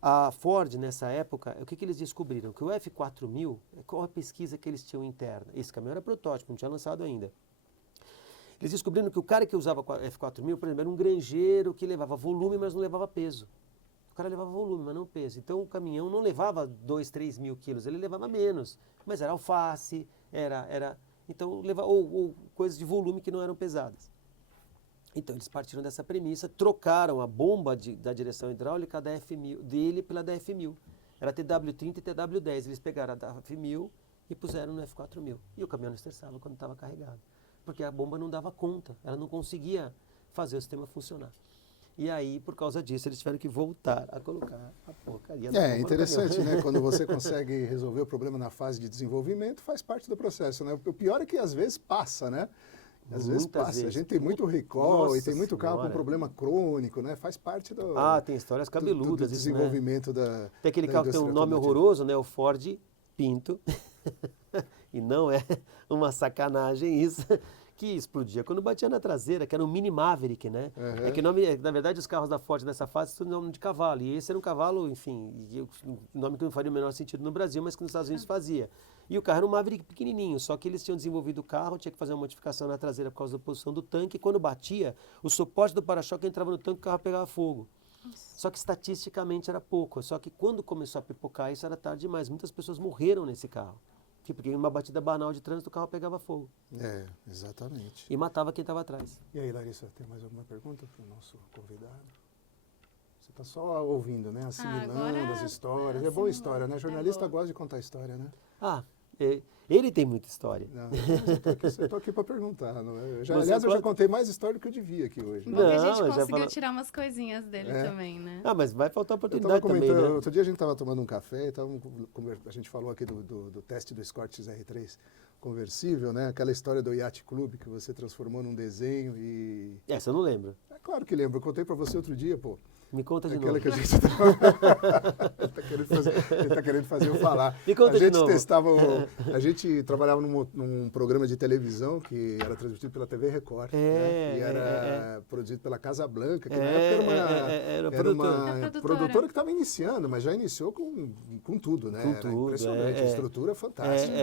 A Ford, nessa época, o que eles descobriram? Que o F4000, qual a pesquisa que eles tinham interna? Esse caminhão era protótipo, não tinha lançado ainda. Eles descobriram que o cara que usava F4000, por exemplo, era um granjeiro que levava volume, mas não levava peso. O cara levava volume, mas não peso. Então o caminhão não levava 2, 3 mil quilos, ele levava menos. Mas era alface, então levava, ou coisas de volume que não eram pesadas. Então eles partiram dessa premissa, trocaram a bomba da direção hidráulica da F1000, dele pela da F1000. Era TW30 e TW10. Eles pegaram a da F1000 e puseram no F4000. E o caminhão não esterçava quando estava carregado. Porque a bomba não dava conta, ela não conseguia fazer o sistema funcionar. E aí, por causa disso, eles tiveram que voltar a colocar a porcaria na bomba. É interessante, né? Quando você consegue resolver o problema na fase de desenvolvimento, faz parte do processo, né? O pior é que às vezes passa, né? Às vezes passa. A gente tem muito recall. Nossa, e tem muito carro com problema crônico, né? Faz parte do... tem histórias cabeludas. Do desenvolvimento isso, né? Tem aquele carro que tem um nome horroroso, né? O Ford Pinto. E não é uma sacanagem isso. Que explodia quando batia na traseira, que era um Mini Maverick, né? Uhum. É que na verdade os carros da Ford nessa fase são nome de cavalo, e esse era um cavalo, enfim, um nome que não faria o menor sentido no Brasil, mas que nos Estados Unidos fazia. E o carro era um Maverick pequenininho, só que eles tinham desenvolvido o carro, tinha que fazer uma modificação na traseira por causa da posição do tanque, e quando batia, o suporte do para-choque entrava no tanque e o carro pegava fogo. Só que estatisticamente era pouco, só que quando começou a pipocar isso era tarde demais, muitas pessoas morreram nesse carro. Porque em uma batida banal de trânsito o carro pegava fogo. É, exatamente. E matava quem estava atrás. E aí, Larissa, tem mais alguma pergunta para o nosso convidado? Você está só ouvindo, né? Assimilando as histórias. É boa história, né? Jornalista gosta de contar história, né? Ele tem muita história. Não, eu tô aqui para perguntar. Não é? Você Aliás, eu já pode- contei mais história do que eu devia aqui hoje. Bom que a Não, gente já conseguiu fala- tirar umas coisinhas dele É. também, né? Ah, mas vai faltar Eu estava oportunidade também, comentando, né? outro dia a gente estava tomando um café, e a gente falou aqui do teste do Escort XR3 conversível, né? Aquela história do Yacht Club que você transformou num desenho e... Essa eu não lembro. É claro que lembro, eu contei para você outro dia, pô. Me conta de Aquela novo. que a gente ele tá querendo fazer eu falar. Me conta A de gente novo. a gente trabalhava num programa de televisão que era transmitido pela TV Record, né? E era produzido pela Casa Blanca, que na época era era uma produtora. produtora que estava iniciando, mas já iniciou com tudo, né? Com Era tudo, impressionante, a estrutura fantástica.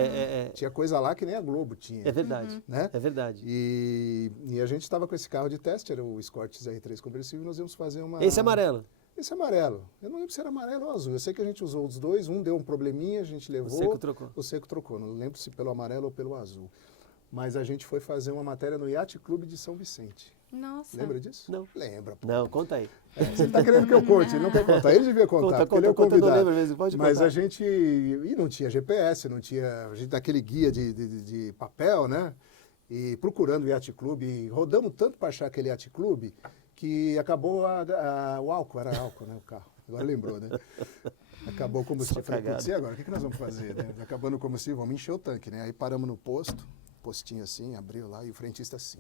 Tinha coisa lá que nem a Globo tinha. É verdade, Né? é verdade. E a gente estava com esse carro de teste, era o Escort R3 conversível, e nós íamos fazer uma... Esse é amarelo. Esse é amarelo. Eu não lembro se era amarelo ou azul. Eu sei que a gente usou os dois, um deu um probleminha, a gente levou. O seco trocou. O seco trocou. Não lembro se pelo amarelo ou pelo azul. Mas a gente foi fazer uma matéria no Yacht Clube de São Vicente. Nossa. Lembra disso? Não. Lembra, pô. Não, conta aí. Você está querendo que eu conte, ele não quer contar. Ele devia contar, porque ele é o conta, convidado. não lembro mesmo, pode Mas contar. a gente... E não tinha GPS, não tinha... A gente daquele guia de papel, né? E procurando o Yacht Clube. E rodamos tanto para achar aquele Yacht Clube que acabou o álcool. Era álcool, né? O carro. Agora lembrou, né? Acabou o combustível. Falei, cagada. putz, e agora? O que nós vamos fazer? Né? Acabando o combustível, vamos encher o tanque, né? Aí paramos no posto, postinho assim, abriu lá, e o frentista assim,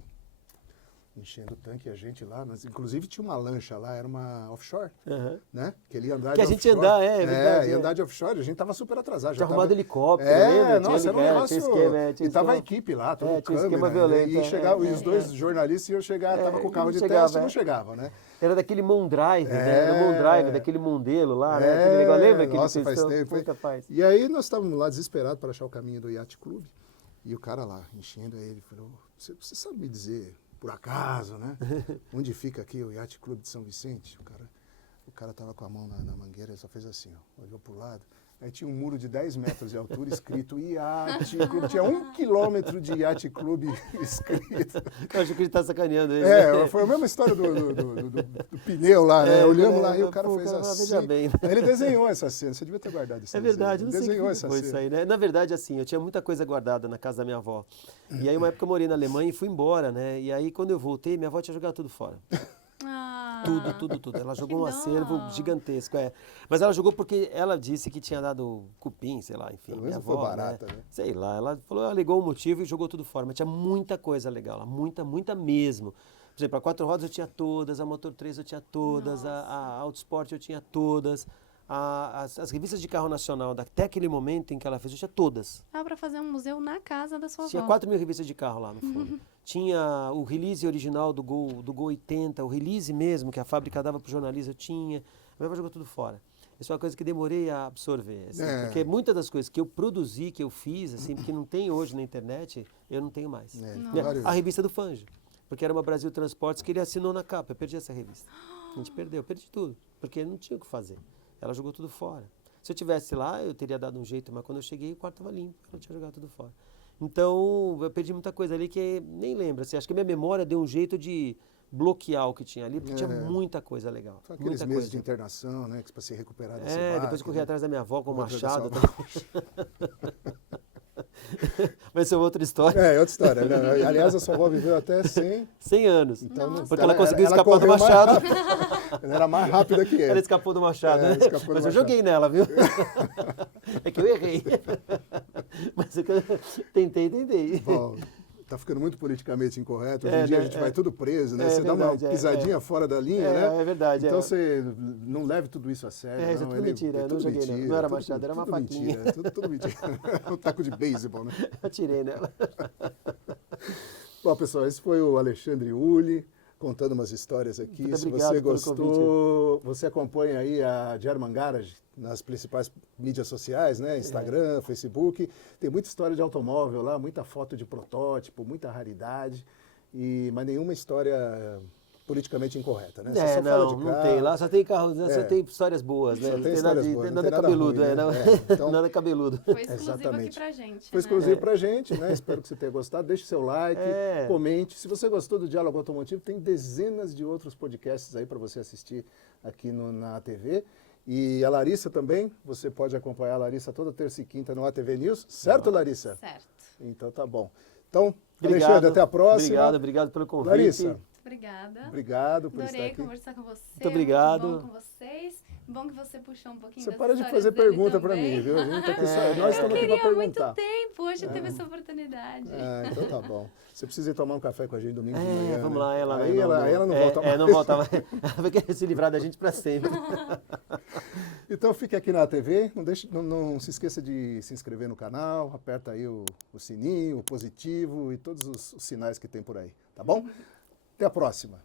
enchendo o tanque, e a gente lá, inclusive tinha uma lancha lá, era uma offshore, Aham. né? Que ele ia andar Que a de gente ia offshore. andar, é verdade, ia é. andar de offshore, a gente tava super atrasado. Tinha já arrumado tava... helicóptero, É, lembra? nossa, era um tinha negócio... esquema, tinha e tava a esquema. equipe lá, tudo É, tinha câmera, esquema né? violento, E, e os dois jornalistas iam chegar, tava com o carro não de chegava, teste e é. não chegavam, né? Era daquele Mondrive, né? Era o É. Mondrive, daquele modelo lá, né? Aquele negócio, lembra que nossa, ele faz fez? tempo. Puta, faz. E aí nós estávamos lá desesperados para achar o caminho do Yacht Club. E o cara lá, enchendo, aí ele falou, você sabe me dizer, por acaso, né? Onde fica aqui o Yacht Clube de São Vicente? O cara tava com a mão na mangueira, ele só fez assim, ó, olhou pro lado. Aí tinha um muro de 10 metros de altura escrito Yacht Clube. Tinha 1 quilômetro de Yacht Clube escrito. Eu acho que ele tá sacaneando ele. né? Foi a mesma história do pneu lá, né? Olhamos lá e o cara pô, fez assim. Veja bem. Aí ele desenhou essa cena, você devia ter guardado isso. É verdade, não sei desenhou que essa foi cena. isso aí, né? Na verdade, assim, eu tinha muita coisa guardada na casa da minha avó. E aí, uma época eu morei na Alemanha e fui embora, né? E aí, quando eu voltei, minha avó tinha jogado tudo fora. Ah, Tudo. Ela jogou um dó. acervo gigantesco, é. Mas ela jogou porque ela disse que tinha dado cupim, sei lá, enfim. Pelo minha menos foi avó, barata, né? Sei lá, ela falou, alegou o motivo e jogou tudo fora. Mas tinha muita coisa legal lá, muita mesmo. Por exemplo, a 4 rodas eu tinha todas, a Motor 3 eu tinha todas, a Autosport eu tinha todas. As revistas de carro nacional, até aquele momento em que ela fez, eu tinha todas. Dá pra fazer um museu na casa da sua Tinha avó. 4.000 revistas de carro lá no fundo. Tinha o release original do Gol 80, o release mesmo, que a fábrica dava pro jornalista, eu tinha. A minha avó jogou tudo fora. Isso é uma coisa que demorei a absorver. Assim, porque muitas das coisas que eu produzi, que eu fiz, assim, porque não tem hoje na internet, eu não tenho mais. A revista do Fange. Porque era uma Brasil Transportes que ele assinou na capa. Eu perdi essa revista. A gente perdeu, eu perdi tudo. Porque não tinha o que fazer. Ela jogou tudo fora. Se eu tivesse lá, eu teria dado um jeito, mas quando eu cheguei, o quarto estava limpo. Ela tinha jogado tudo fora. Então, eu perdi muita coisa ali que nem lembro. Assim, acho que a minha memória deu um jeito de bloquear o que tinha ali, porque tinha muita coisa legal. São aqueles muita meses coisa. de internação, né? Que para se recuperar desse Depois eu corri atrás da minha avó com o machado. Tá? Mas isso é outra história. É outra história. Né? Aliás, a sua avó viveu até 100. 100 anos. Então, Porque ela conseguiu escapar do correu mais machado. rápido. Ela era mais rápida que ele. Ela escapou do machado, né? escapou do Mas eu machado. joguei nela, viu? É que eu errei. Mas eu tentei. Bom, tá ficando muito politicamente incorreto. Hoje em dia a gente vai tudo preso, né? É Você verdade, dá uma pisadinha fora da linha, né? É verdade. Então você não leve tudo isso a sério. Isso é não. tudo mentira, eu não joguei nela. Não era machado, era uma tudo faquinha. mentira, tudo mentira. Um taco de beisebol, né? Atirei nela. Bom, pessoal, esse foi o Alexandre Uli contando umas histórias aqui. Muito Se obrigado você pelo gostou, você acompanha aí a German Garage nas principais mídias sociais, né? Instagram, Facebook. Tem muita história de automóvel lá, muita foto de protótipo, muita raridade, mas nenhuma história politicamente incorreta, né? Você só fala de não carro. tem. Lá só tem carro, só tem histórias boas, né? Só Não tem tem nada, histórias boas, não nada tem nada cabeludo, ruim, né? Então- nada cabeludo. Foi exclusivo Exatamente. aqui pra gente. Foi né? exclusivo pra gente, né? Espero que você tenha gostado. Deixe seu like, É. comente. Se você gostou do Diálogo Automotivo, tem dezenas de outros podcasts aí para você assistir aqui na TV. E a Larissa também, você pode acompanhar a Larissa toda terça e quinta no ATV News, certo, Larissa? Certo. Então tá bom. Então, Obrigado. Alexandre, até a próxima. Obrigado pelo convite. Larissa, Obrigada. obrigado por Adorei estar aqui. conversar com você. Muito obrigado. Muito bom com vocês. Bom que você puxou um pouquinho Você das para de histórias fazer dele pergunta para também. mim, viu? A gente tá aqui só- É. nós Eu estamos aqui para queria há muito perguntar. tempo, hoje teve essa oportunidade. Então tá bom. Você precisa ir tomar um café com a gente domingo de É, manhã. vamos né? lá, ela Aí ela não volta mais. não volta mais. Ela vai querer se livrar da gente para sempre. Então fique aqui na TV, não se esqueça de se inscrever no canal, aperta aí o sininho, o positivo e todos os sinais que tem por aí, tá bom? Até a próxima.